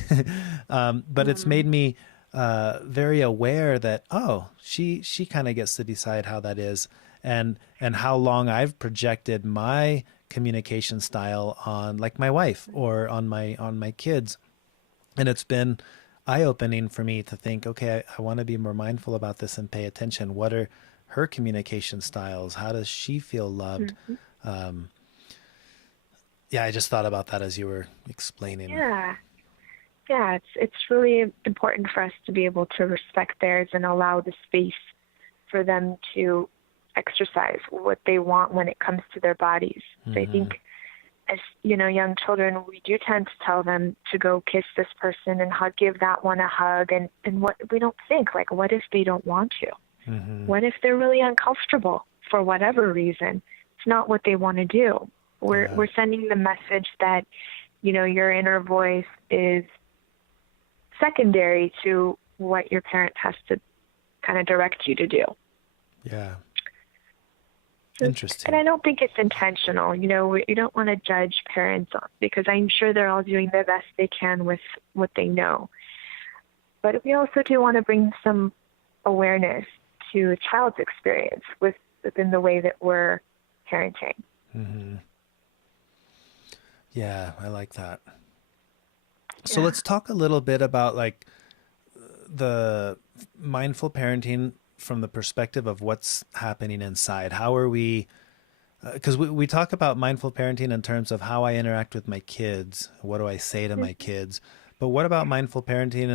But it's made me very aware that, oh, she kind of gets to decide how that is, and how long I've projected my communication style on like my wife or on my kids. And it's been eye-opening for me to think, okay, I want to be more mindful about this and pay attention. What are her communication styles? How does she feel loved? I just thought about that as you were explaining. Yeah, it's really important for us to be able to respect theirs and allow the space for them to exercise what they want when it comes to their bodies. So I think as, young children, we do tend to tell them to go kiss this person and give that one a hug. And what we don't think, like, what if they don't want to? Mm-hmm. What if they're really uncomfortable for whatever reason? It's not what they want to do. We're sending the message that, your inner voice is secondary to what your parent has to kind of direct you to do. Yeah. Interesting. And I don't think it's intentional. We don't want to judge parents because I'm sure they're all doing the best they can with what they know. But we also do want to bring some awareness to a child's experience within the way that we're parenting. Mm-hmm. Yeah, I like that. So let's talk a little bit about like the mindful parenting from the perspective of what's happening inside. How are we, because we talk about mindful parenting in terms of how I interact with my kids. What do I say to my kids? But what about mindful parenting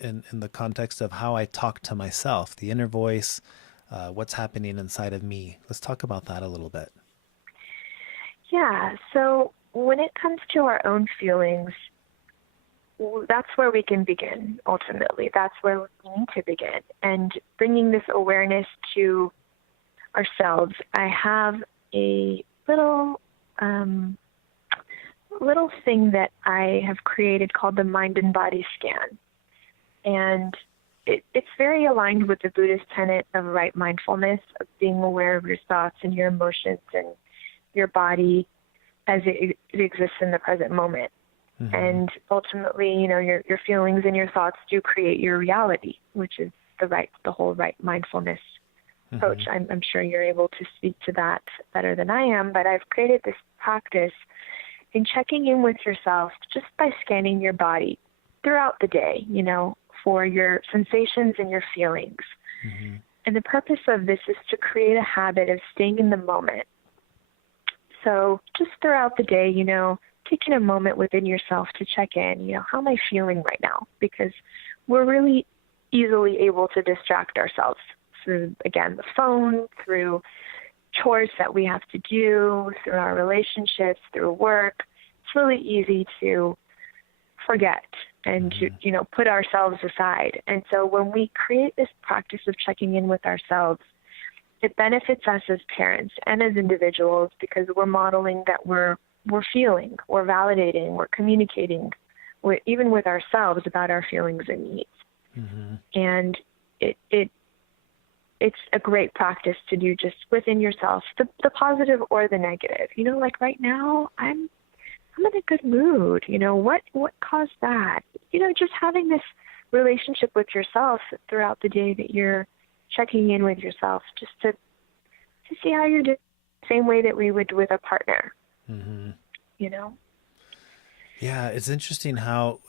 in the context of how I talk to myself, the inner voice, what's happening inside of me? Let's talk about that a little bit. Yeah. So when it comes to our own feelings, that's where we can begin, ultimately. That's where we need to begin. And bringing this awareness to ourselves, I have a little thing that I have created called the Mind and Body Scan. And it's very aligned with the Buddhist tenet of right mindfulness, of being aware of your thoughts and your emotions and your body as it exists in the present moment. Mm-hmm. And ultimately, your feelings and your thoughts do create your reality, which is the whole right mindfulness approach. I'm sure you're able to speak to that better than I am, but I've created this practice in checking in with yourself just by scanning your body throughout the day, for your sensations and your feelings. Mm-hmm. And the purpose of this is to create a habit of staying in the moment. So just throughout the day, taking a moment within yourself to check in, how am I feeling right now? Because we're really easily able to distract ourselves through, again, the phone, through chores that we have to do, through our relationships, through work. It's really easy to forget and to, put ourselves aside. And so when we create this practice of checking in with ourselves, it benefits us as parents and as individuals because we're modeling that we're feeling, we're validating, we're communicating even with ourselves about our feelings and needs. Mm-hmm. And it's a great practice to do just within yourself, the positive or the negative. Like right now, I'm in a good mood. What caused that? Just having this relationship with yourself throughout the day that you're checking in with yourself just to see how you're doing, the same way that we would with a partner. Mm-hmm. Yeah, it's interesting how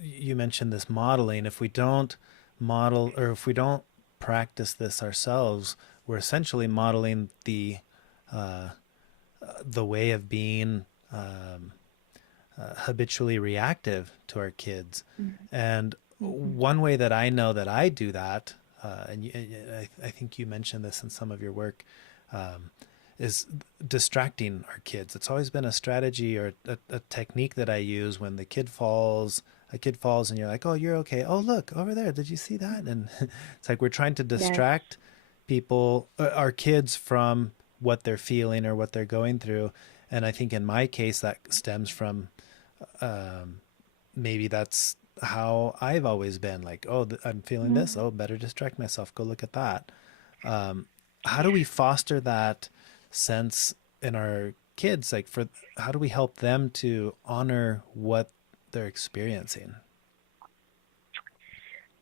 you mentioned this modeling. If we don't model, or if we don't practice this ourselves, we're essentially modeling the way of being habitually reactive to our kids. Mm-hmm. And one way that I know that I do that, and I think you mentioned this in some of your work, is distracting our kids. It's always been a strategy or a technique that I use when a kid falls and you're like, oh, you're okay. Oh, look over there. Did you see that? And it's like we're trying to distract people, our kids, from what they're feeling or what they're going through. And I think in my case, that stems from maybe that's how I've always been, like, oh, I'm feeling this. Oh, better distract myself. Go look at that. How do we foster that sense in our kids? Like, how do we help them to honor what they're experiencing?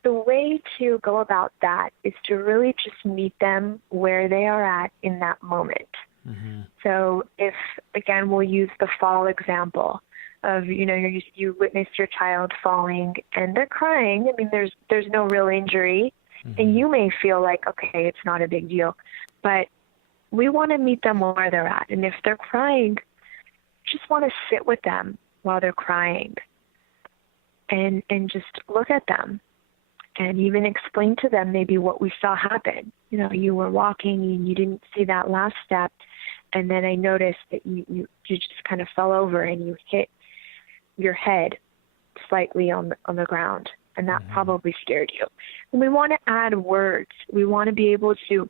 The way to go about that is to really just meet them where they are at in that moment. Mm-hmm. So if, again, we'll use the fall example of, you witnessed your child falling and they're crying. I mean, there's no real injury. Mm-hmm. And you may feel like, okay, it's not a big deal. But we want to meet them where they're at. And if they're crying, just want to sit with them while they're crying and just look at them and even explain to them maybe what we saw happen. You were walking and you didn't see that last step. And then I noticed that you just kind of fell over and you hit your head slightly on the ground. and that probably scared you. And we want to add words. We want to be able to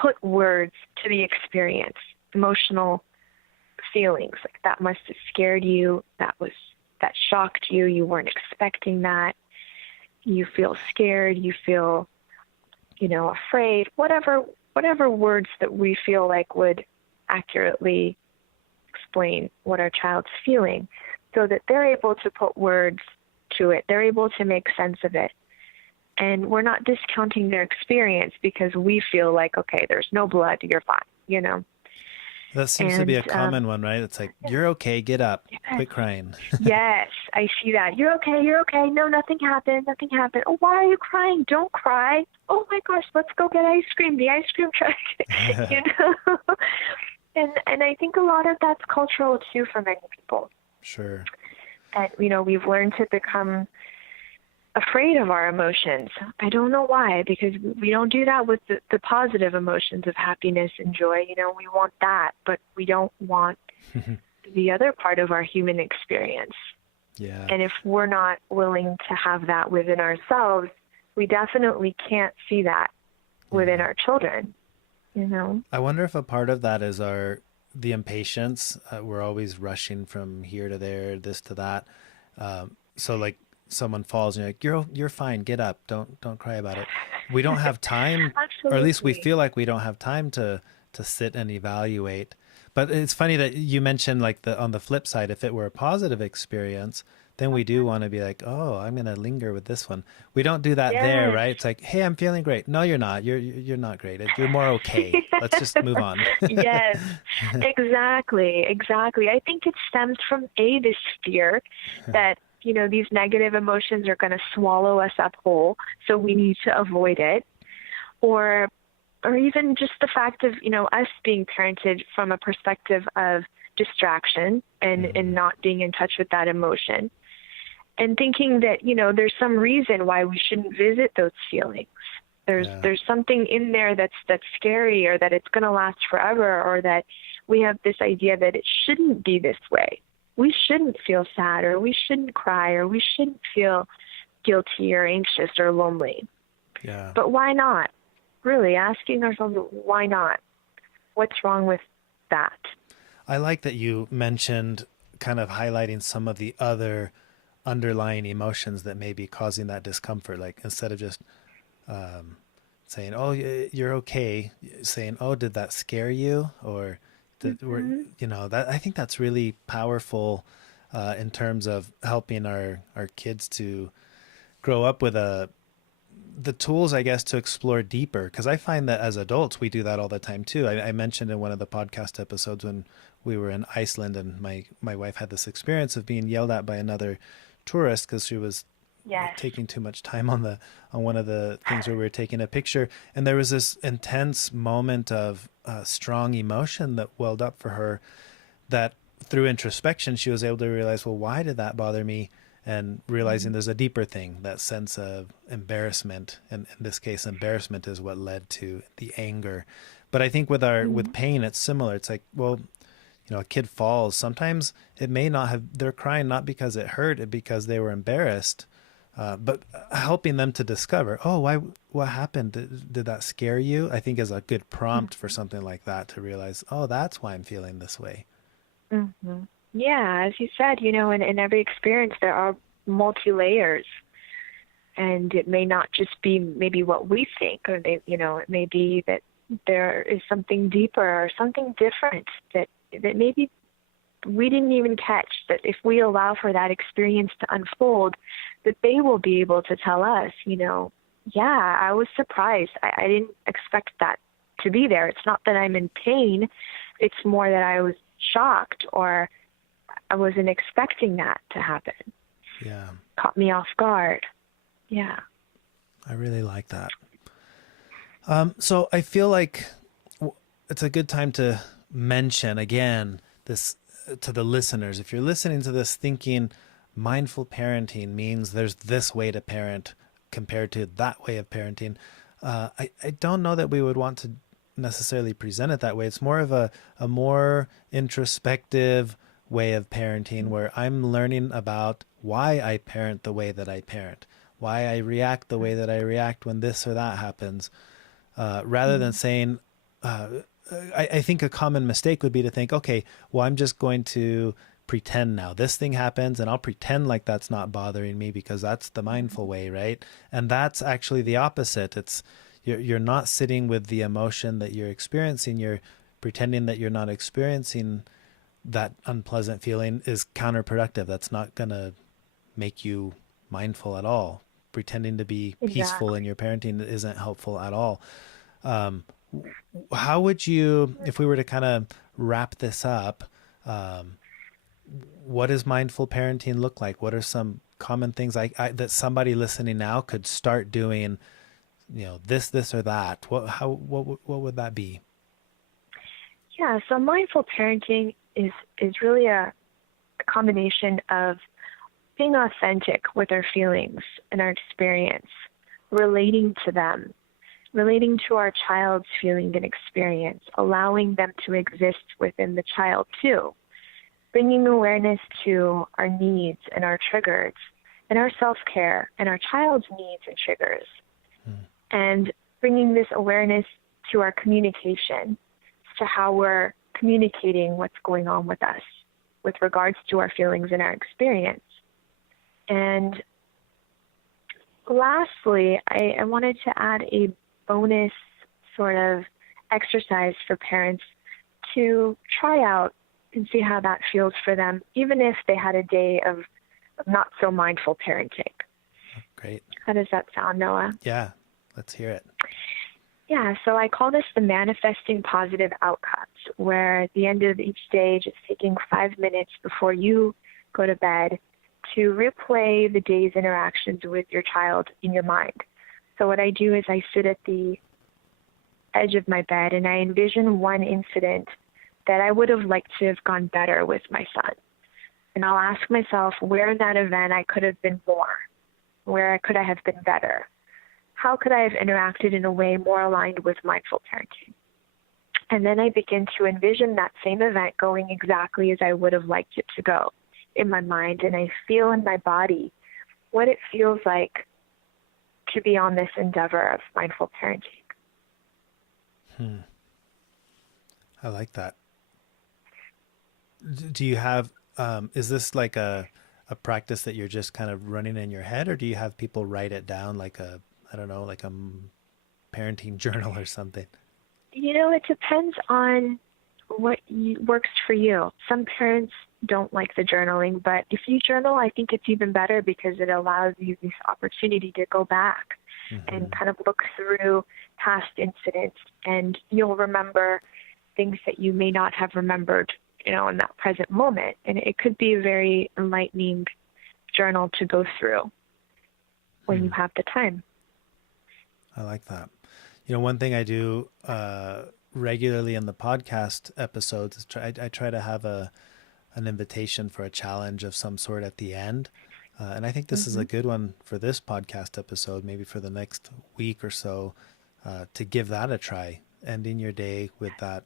put words to the experience, emotional feelings. Like, that must have scared you. That shocked you. You weren't expecting that. You feel scared. You feel, afraid. Whatever words that we feel like would accurately explain what our child's feeling, so that they're able to put words to it. They're able to make sense of it. And we're not discounting their experience because we feel like, okay, there's no blood, you're fine, That seems to be a common one, right? It's like, you're okay, get up, quit crying. Yes, I see that. You're okay. No, nothing happened. Oh, why are you crying? Don't cry. Oh my gosh, let's go get ice cream. The ice cream truck, And I think a lot of that's cultural too for many people. Sure. And, we've learned to become afraid of our emotions. I don't know why, because we don't do that with the positive emotions of happiness and joy. We want that, but we don't want the other part of our human experience. Yeah. And if we're not willing to have that within ourselves, we definitely can't see that within our children. I wonder if a part of that is the impatience. We're always rushing from here to there, this to that. So like someone falls and you're like, you're fine, get up, don't cry about it. We don't have time, or at least we feel like we don't have time to sit and evaluate. But it's funny that you mentioned, like, on the flip side, if it were a positive experience, then we do want to be like, oh, I'm going to linger with this one. We don't do that there, right? It's like, hey, I'm feeling great. No, you're not. You're not great. You're more okay. Let's just move on. Yes, exactly. I think it stems from this fear that, these negative emotions are going to swallow us up whole, so we need to avoid it. Or even just the fact of, us being parented from a perspective of distraction and not being in touch with that emotion. And thinking that, there's some reason why we shouldn't visit those feelings. There's something in there that's scary, or that it's going to last forever, or that we have this idea that it shouldn't be this way. We shouldn't feel sad, or we shouldn't cry, or we shouldn't feel guilty or anxious or lonely. Yeah. But why not? Really asking ourselves, why not? What's wrong with that? I like that you mentioned kind of highlighting some of the other underlying emotions that may be causing that discomfort. Like, instead of just saying, oh, you're okay, saying, oh, did that scare you? Or, that, I think that's really powerful in terms of helping our kids to grow up with the tools, I guess, to explore deeper. Because I find that as adults, we do that all the time too. I mentioned in one of the podcast episodes when we were in Iceland, and my wife had this experience of being yelled at by another tourist because she was taking too much time on one of the things where we were taking a picture. And there was this intense moment of strong emotion that welled up for her, that through introspection, she was able to realize, well, why did that bother me? And realizing there's a deeper thing, that sense of embarrassment. And in this case, embarrassment is what led to the anger. But I think with with pain, it's similar. It's like, well, a kid falls. Sometimes it may not have, they're crying not because it hurt, it because they were embarrassed. But helping them to discover, oh, what happened? Did that scare you? I think is a good prompt for something like that, to realize, oh, that's why I'm feeling this way. Mm-hmm. Yeah, as you said, in every experience there are multi-layers, and it may not just be maybe what we think, or it may be that there is something deeper or something different that maybe we didn't even catch, that if we allow for that experience to unfold, that they will be able to tell us, yeah, I was surprised. I didn't expect that to be there. It's not that I'm in pain. It's more that I was shocked, or I wasn't expecting that to happen. Yeah. Caught me off guard. Yeah. I really like that. So I feel like it's a good time to mention again this to the listeners. If you're listening to this thinking mindful parenting means there's this way to parent compared to that way of parenting, I don't know that we would want to necessarily present it that way. It's more of a more introspective way of parenting, where I'm learning about why I parent the way that I parent. why I react the way that I react when this or that happens, rather than saying, I think a common mistake would be to think, okay, well, I'm just going to pretend now this thing happens and I'll pretend like that's not bothering me because that's the mindful way, right? And that's actually the opposite. It's you're not sitting with the emotion that you're experiencing. You're pretending that you're not experiencing that unpleasant feeling is counterproductive. That's not going to make you mindful at all. Pretending to be peaceful in your parenting isn't helpful at all. How would you, if we were to kind of wrap this up, what does mindful parenting look like? What are some common things that somebody listening now could start doing? This or that. What would that be? Yeah, so mindful parenting is really a combination of being authentic with our feelings and our experience, relating to them, relating to our child's feeling and experience, allowing them to exist within the child too, bringing awareness to our needs and our triggers, and our self-care and our child's needs and triggers, and bringing this awareness to our communication, to how we're communicating what's going on with us with regards to our feelings and our experience. And lastly, I wanted to add a bonus sort of exercise for parents to try out and see how that feels for them, even if they had a day of not so mindful parenting. Great. How does that sound, Noah? Yeah, let's hear it. Yeah, so I call this the manifesting positive outcomes, where at the end of each day, just taking 5 minutes before you go to bed to replay the day's interactions with your child in your mind. So what I do is I sit at the edge of my bed and I envision one incident that I would have liked to have gone better with my son. And I'll ask myself where in that event I could have been more, where could I have been better? How could I have interacted in a way more aligned with mindful parenting? And then I begin to envision that same event going exactly as I would have liked it to go in my mind, and I feel in my body what it feels like to be on this endeavor of mindful parenting. I like that. Do you have, is this like a practice that you're just kind of running in your head, or do you have people write it down like a, I don't know, like a parenting journal or something? It depends on what works for you. Some parents don't like the journaling, but if you journal, I think it's even better because it allows you this opportunity to go back and kind of look through past incidents, and you'll remember things that you may not have remembered, in that present moment. And it could be a very enlightening journal to go through when you have the time. I like that. One thing I do regularly in the podcast episodes is I try to have an invitation for a challenge of some sort at the end. And I think this is a good one for this podcast episode, maybe for the next week or so, to give that a try. Ending your day with that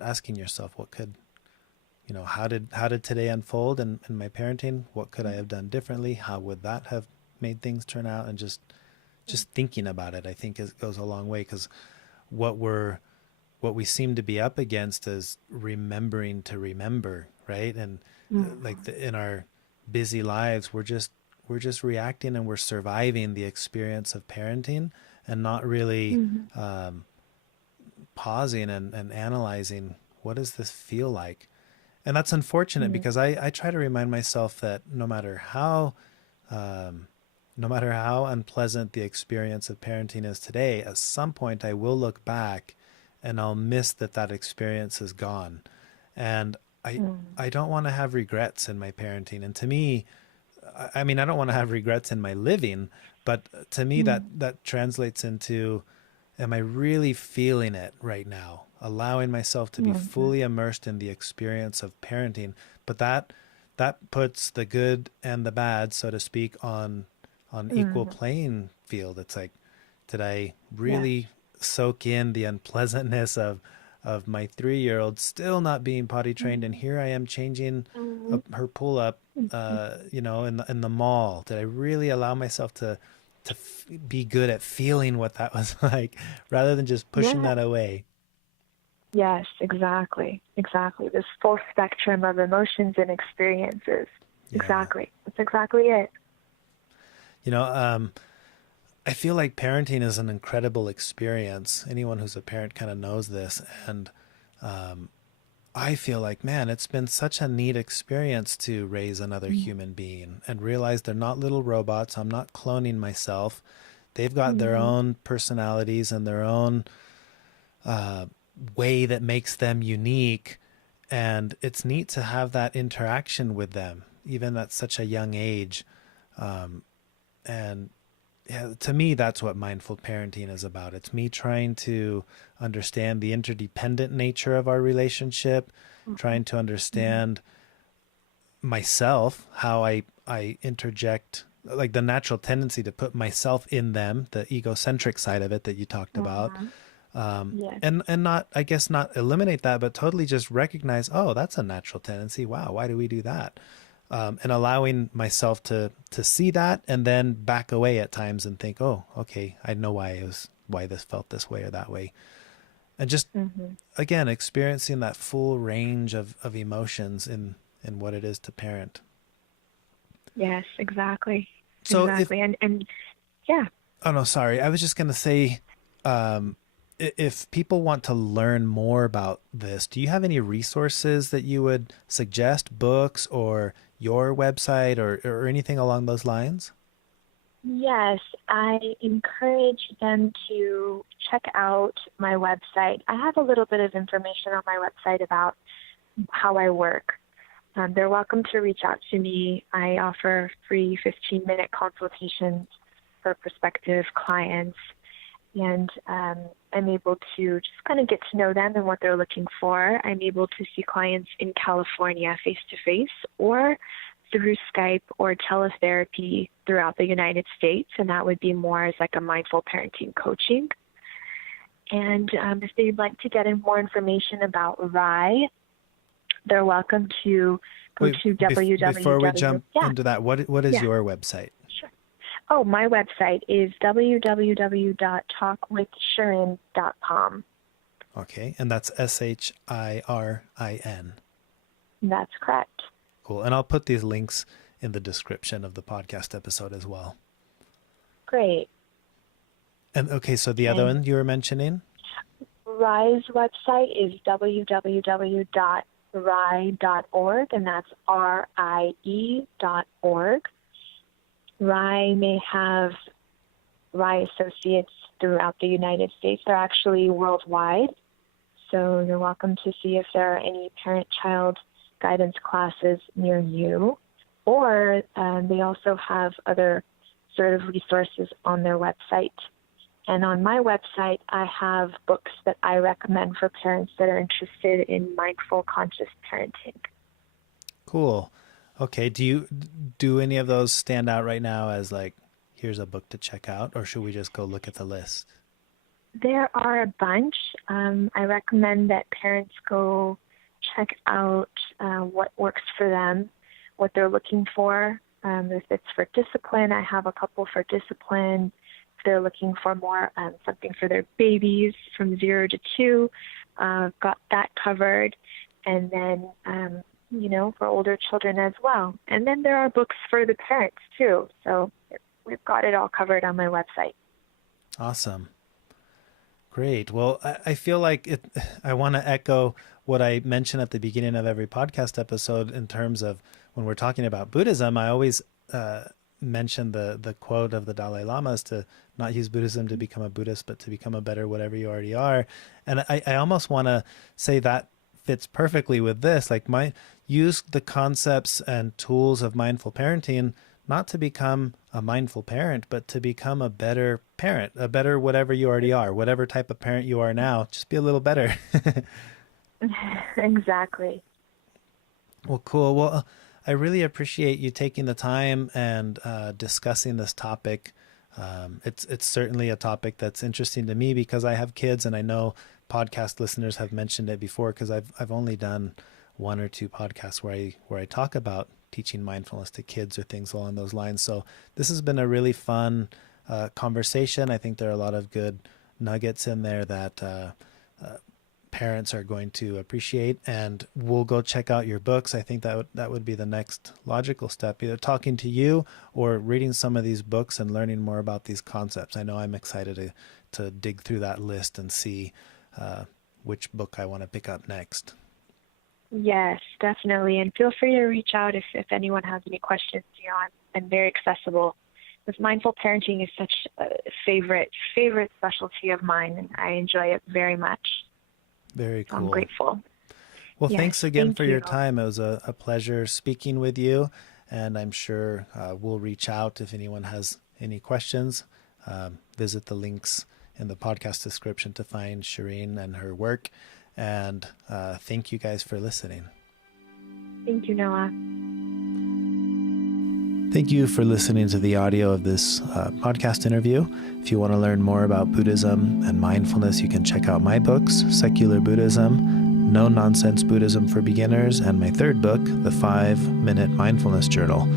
asking yourself, what could, how did today unfold in my parenting? What could I have done differently? How would that have made things turn out? And just thinking about it, I think goes a long way, because what we seem to be up against is remembering to remember, right? And in our busy lives, we're just reacting and we're surviving the experience of parenting and not really pausing and analyzing, what does this feel like? And that's unfortunate because I try to remind myself that no matter how unpleasant the experience of parenting is today, at some point I will look back and I'll miss that experience is gone. And I don't want to have regrets in my parenting. And to me, I mean, I don't want to have regrets in my living, but to me that translates into, am I really feeling it right now? Allowing myself to be fully immersed in the experience of parenting. But that puts the good and the bad, so to speak, on equal playing field. It's like, did I really soak in the unpleasantness of my 3-year-old still not being potty trained, and here I am changing her pull up in the mall? Did I really allow myself to be good at feeling what that was like rather than just pushing Yeah. that away? Yes, exactly. Exactly. This full spectrum of emotions and experiences. Yeah. Exactly. That's exactly it. You know, I feel like parenting is an incredible experience. Anyone who's a parent kind of knows this. And um, I feel like, man, it's been such a neat experience to raise another human being and realize they're not little robots. I'm not cloning myself. They've got their Mm-hmm. own personalities and their own uh, way that makes them unique. And it's neat to have that interaction with them, even at such a young age. Um, and yeah, to me, that's what mindful parenting is about. It's me trying to understand the interdependent nature of our relationship, Mm-hmm. trying to Mm-hmm. understand myself, how I interject, like the natural tendency to put myself in them, the egocentric side of it that you talked about. Mm-hmm. Yes. And not, I guess, not eliminate that, but totally just recognize, oh, that's a natural tendency. Wow, why do we do that? And allowing myself to see that and then back away at times and think, oh, okay, I know why this felt this way or that way, and just Mm-hmm. again experiencing that full range of emotions in what it is to parent. Yes, exactly. So if Exactly. And yeah. oh no, sorry, I was just gonna say, um, if people want to learn more about this, do you have any resources that you would suggest, books or your website or anything along those lines? Yes, I encourage them to check out my website. I have a little bit of information on my website about how I work. They're welcome to reach out to me. I offer free 15-minute consultations for prospective clients, and I'm able to just kind of get to know them and what they're looking for. I'm able to see clients in California face to face or through Skype or teletherapy throughout the United States, and that would be more as like a mindful parenting coaching. And if they'd like to get in more information about RIE, they're welcome to go Wait, to before we www. jump Yeah, into that, what is yeah, your website? sure. Oh, my website is www.talkwithshirin.com. Okay, and that's Shirin. That's correct. Cool. And I'll put these links in the description of the podcast episode as well. Great. And okay, so the other And one you were mentioning? RIE's website is www.rie.org, and that's RIE.org. RIE may have RIE associates throughout the United States. They're actually worldwide. So you're welcome to see if there are any parent-child guidance classes near you. Or they also have other sort of resources on their website. And on my website, I have books that I recommend for parents that are interested in mindful, conscious parenting. Cool. Okay, do any of those stand out right now as like here's a book to check out, or should we just go look at the list? There are a bunch. I recommend that parents go check out what works for them, what they're looking for. If it's for discipline, I have a couple for discipline. If they're looking for more something for their babies from 0 to 2, got that covered. And then, for older children as well. And then there are books for the parents too. So we've got it all covered on my website. Awesome. Great. Well, I feel like I want to echo what I mentioned at the beginning of every podcast episode in terms of when we're talking about Buddhism. I always mention the quote of the Dalai Lama is to not use Buddhism to become a Buddhist, but to become a better whatever you already are. And I almost want to say that fits perfectly with this. Like use the concepts and tools of mindful parenting not to become a mindful parent, but to become a better parent, a better whatever you already are, whatever type of parent you are now, just be a little better. Exactly. Well, cool. Well, I really appreciate you taking the time and discussing this topic. It's certainly a topic that's interesting to me because I have kids, and I know podcast listeners have mentioned it before because I've only done one or two podcasts where I talk about teaching mindfulness to kids or things along those lines. So this has been a really fun conversation. I think there are a lot of good nuggets in there that parents are going to appreciate, and we'll go check out your books. I think that would be the next logical step, either talking to you or reading some of these books and learning more about these concepts. I know I'm excited to dig through that list and see which book I want to pick up next. Yes, definitely. And feel free to reach out if anyone has any questions. I'm very accessible. This mindful parenting is such a favorite specialty of mine, and I enjoy it very much. Very cool. I'm grateful. Well, yes, thanks again for you. your time. It was a pleasure speaking with you, and I'm sure we'll reach out if anyone has any questions. Visit the links in the podcast description to find Shirin and her work. And thank you guys for listening. Thank you, Noah. Thank you for listening to the audio of this podcast interview. If you want to learn more about Buddhism and mindfulness, you can check out my books, Secular Buddhism, No Nonsense Buddhism for Beginners, and my third book, The 5-Minute Mindfulness Journal.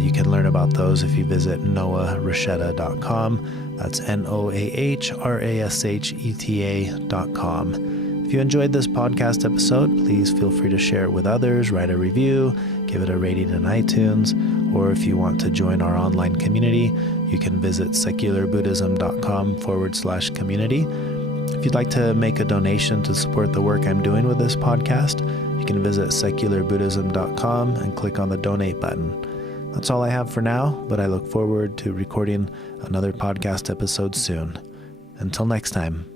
You can learn about those if you visit noahrasheta.com. That's noahrasheta.com. If you enjoyed this podcast episode, please feel free to share it with others, write a review, give it a rating in iTunes, or if you want to join our online community, you can visit secularbuddhism.com/community. If you'd like to make a donation to support the work I'm doing with this podcast, you can visit secularbuddhism.com and click on the donate button. That's all I have for now, but I look forward to recording another podcast episode soon. Until next time.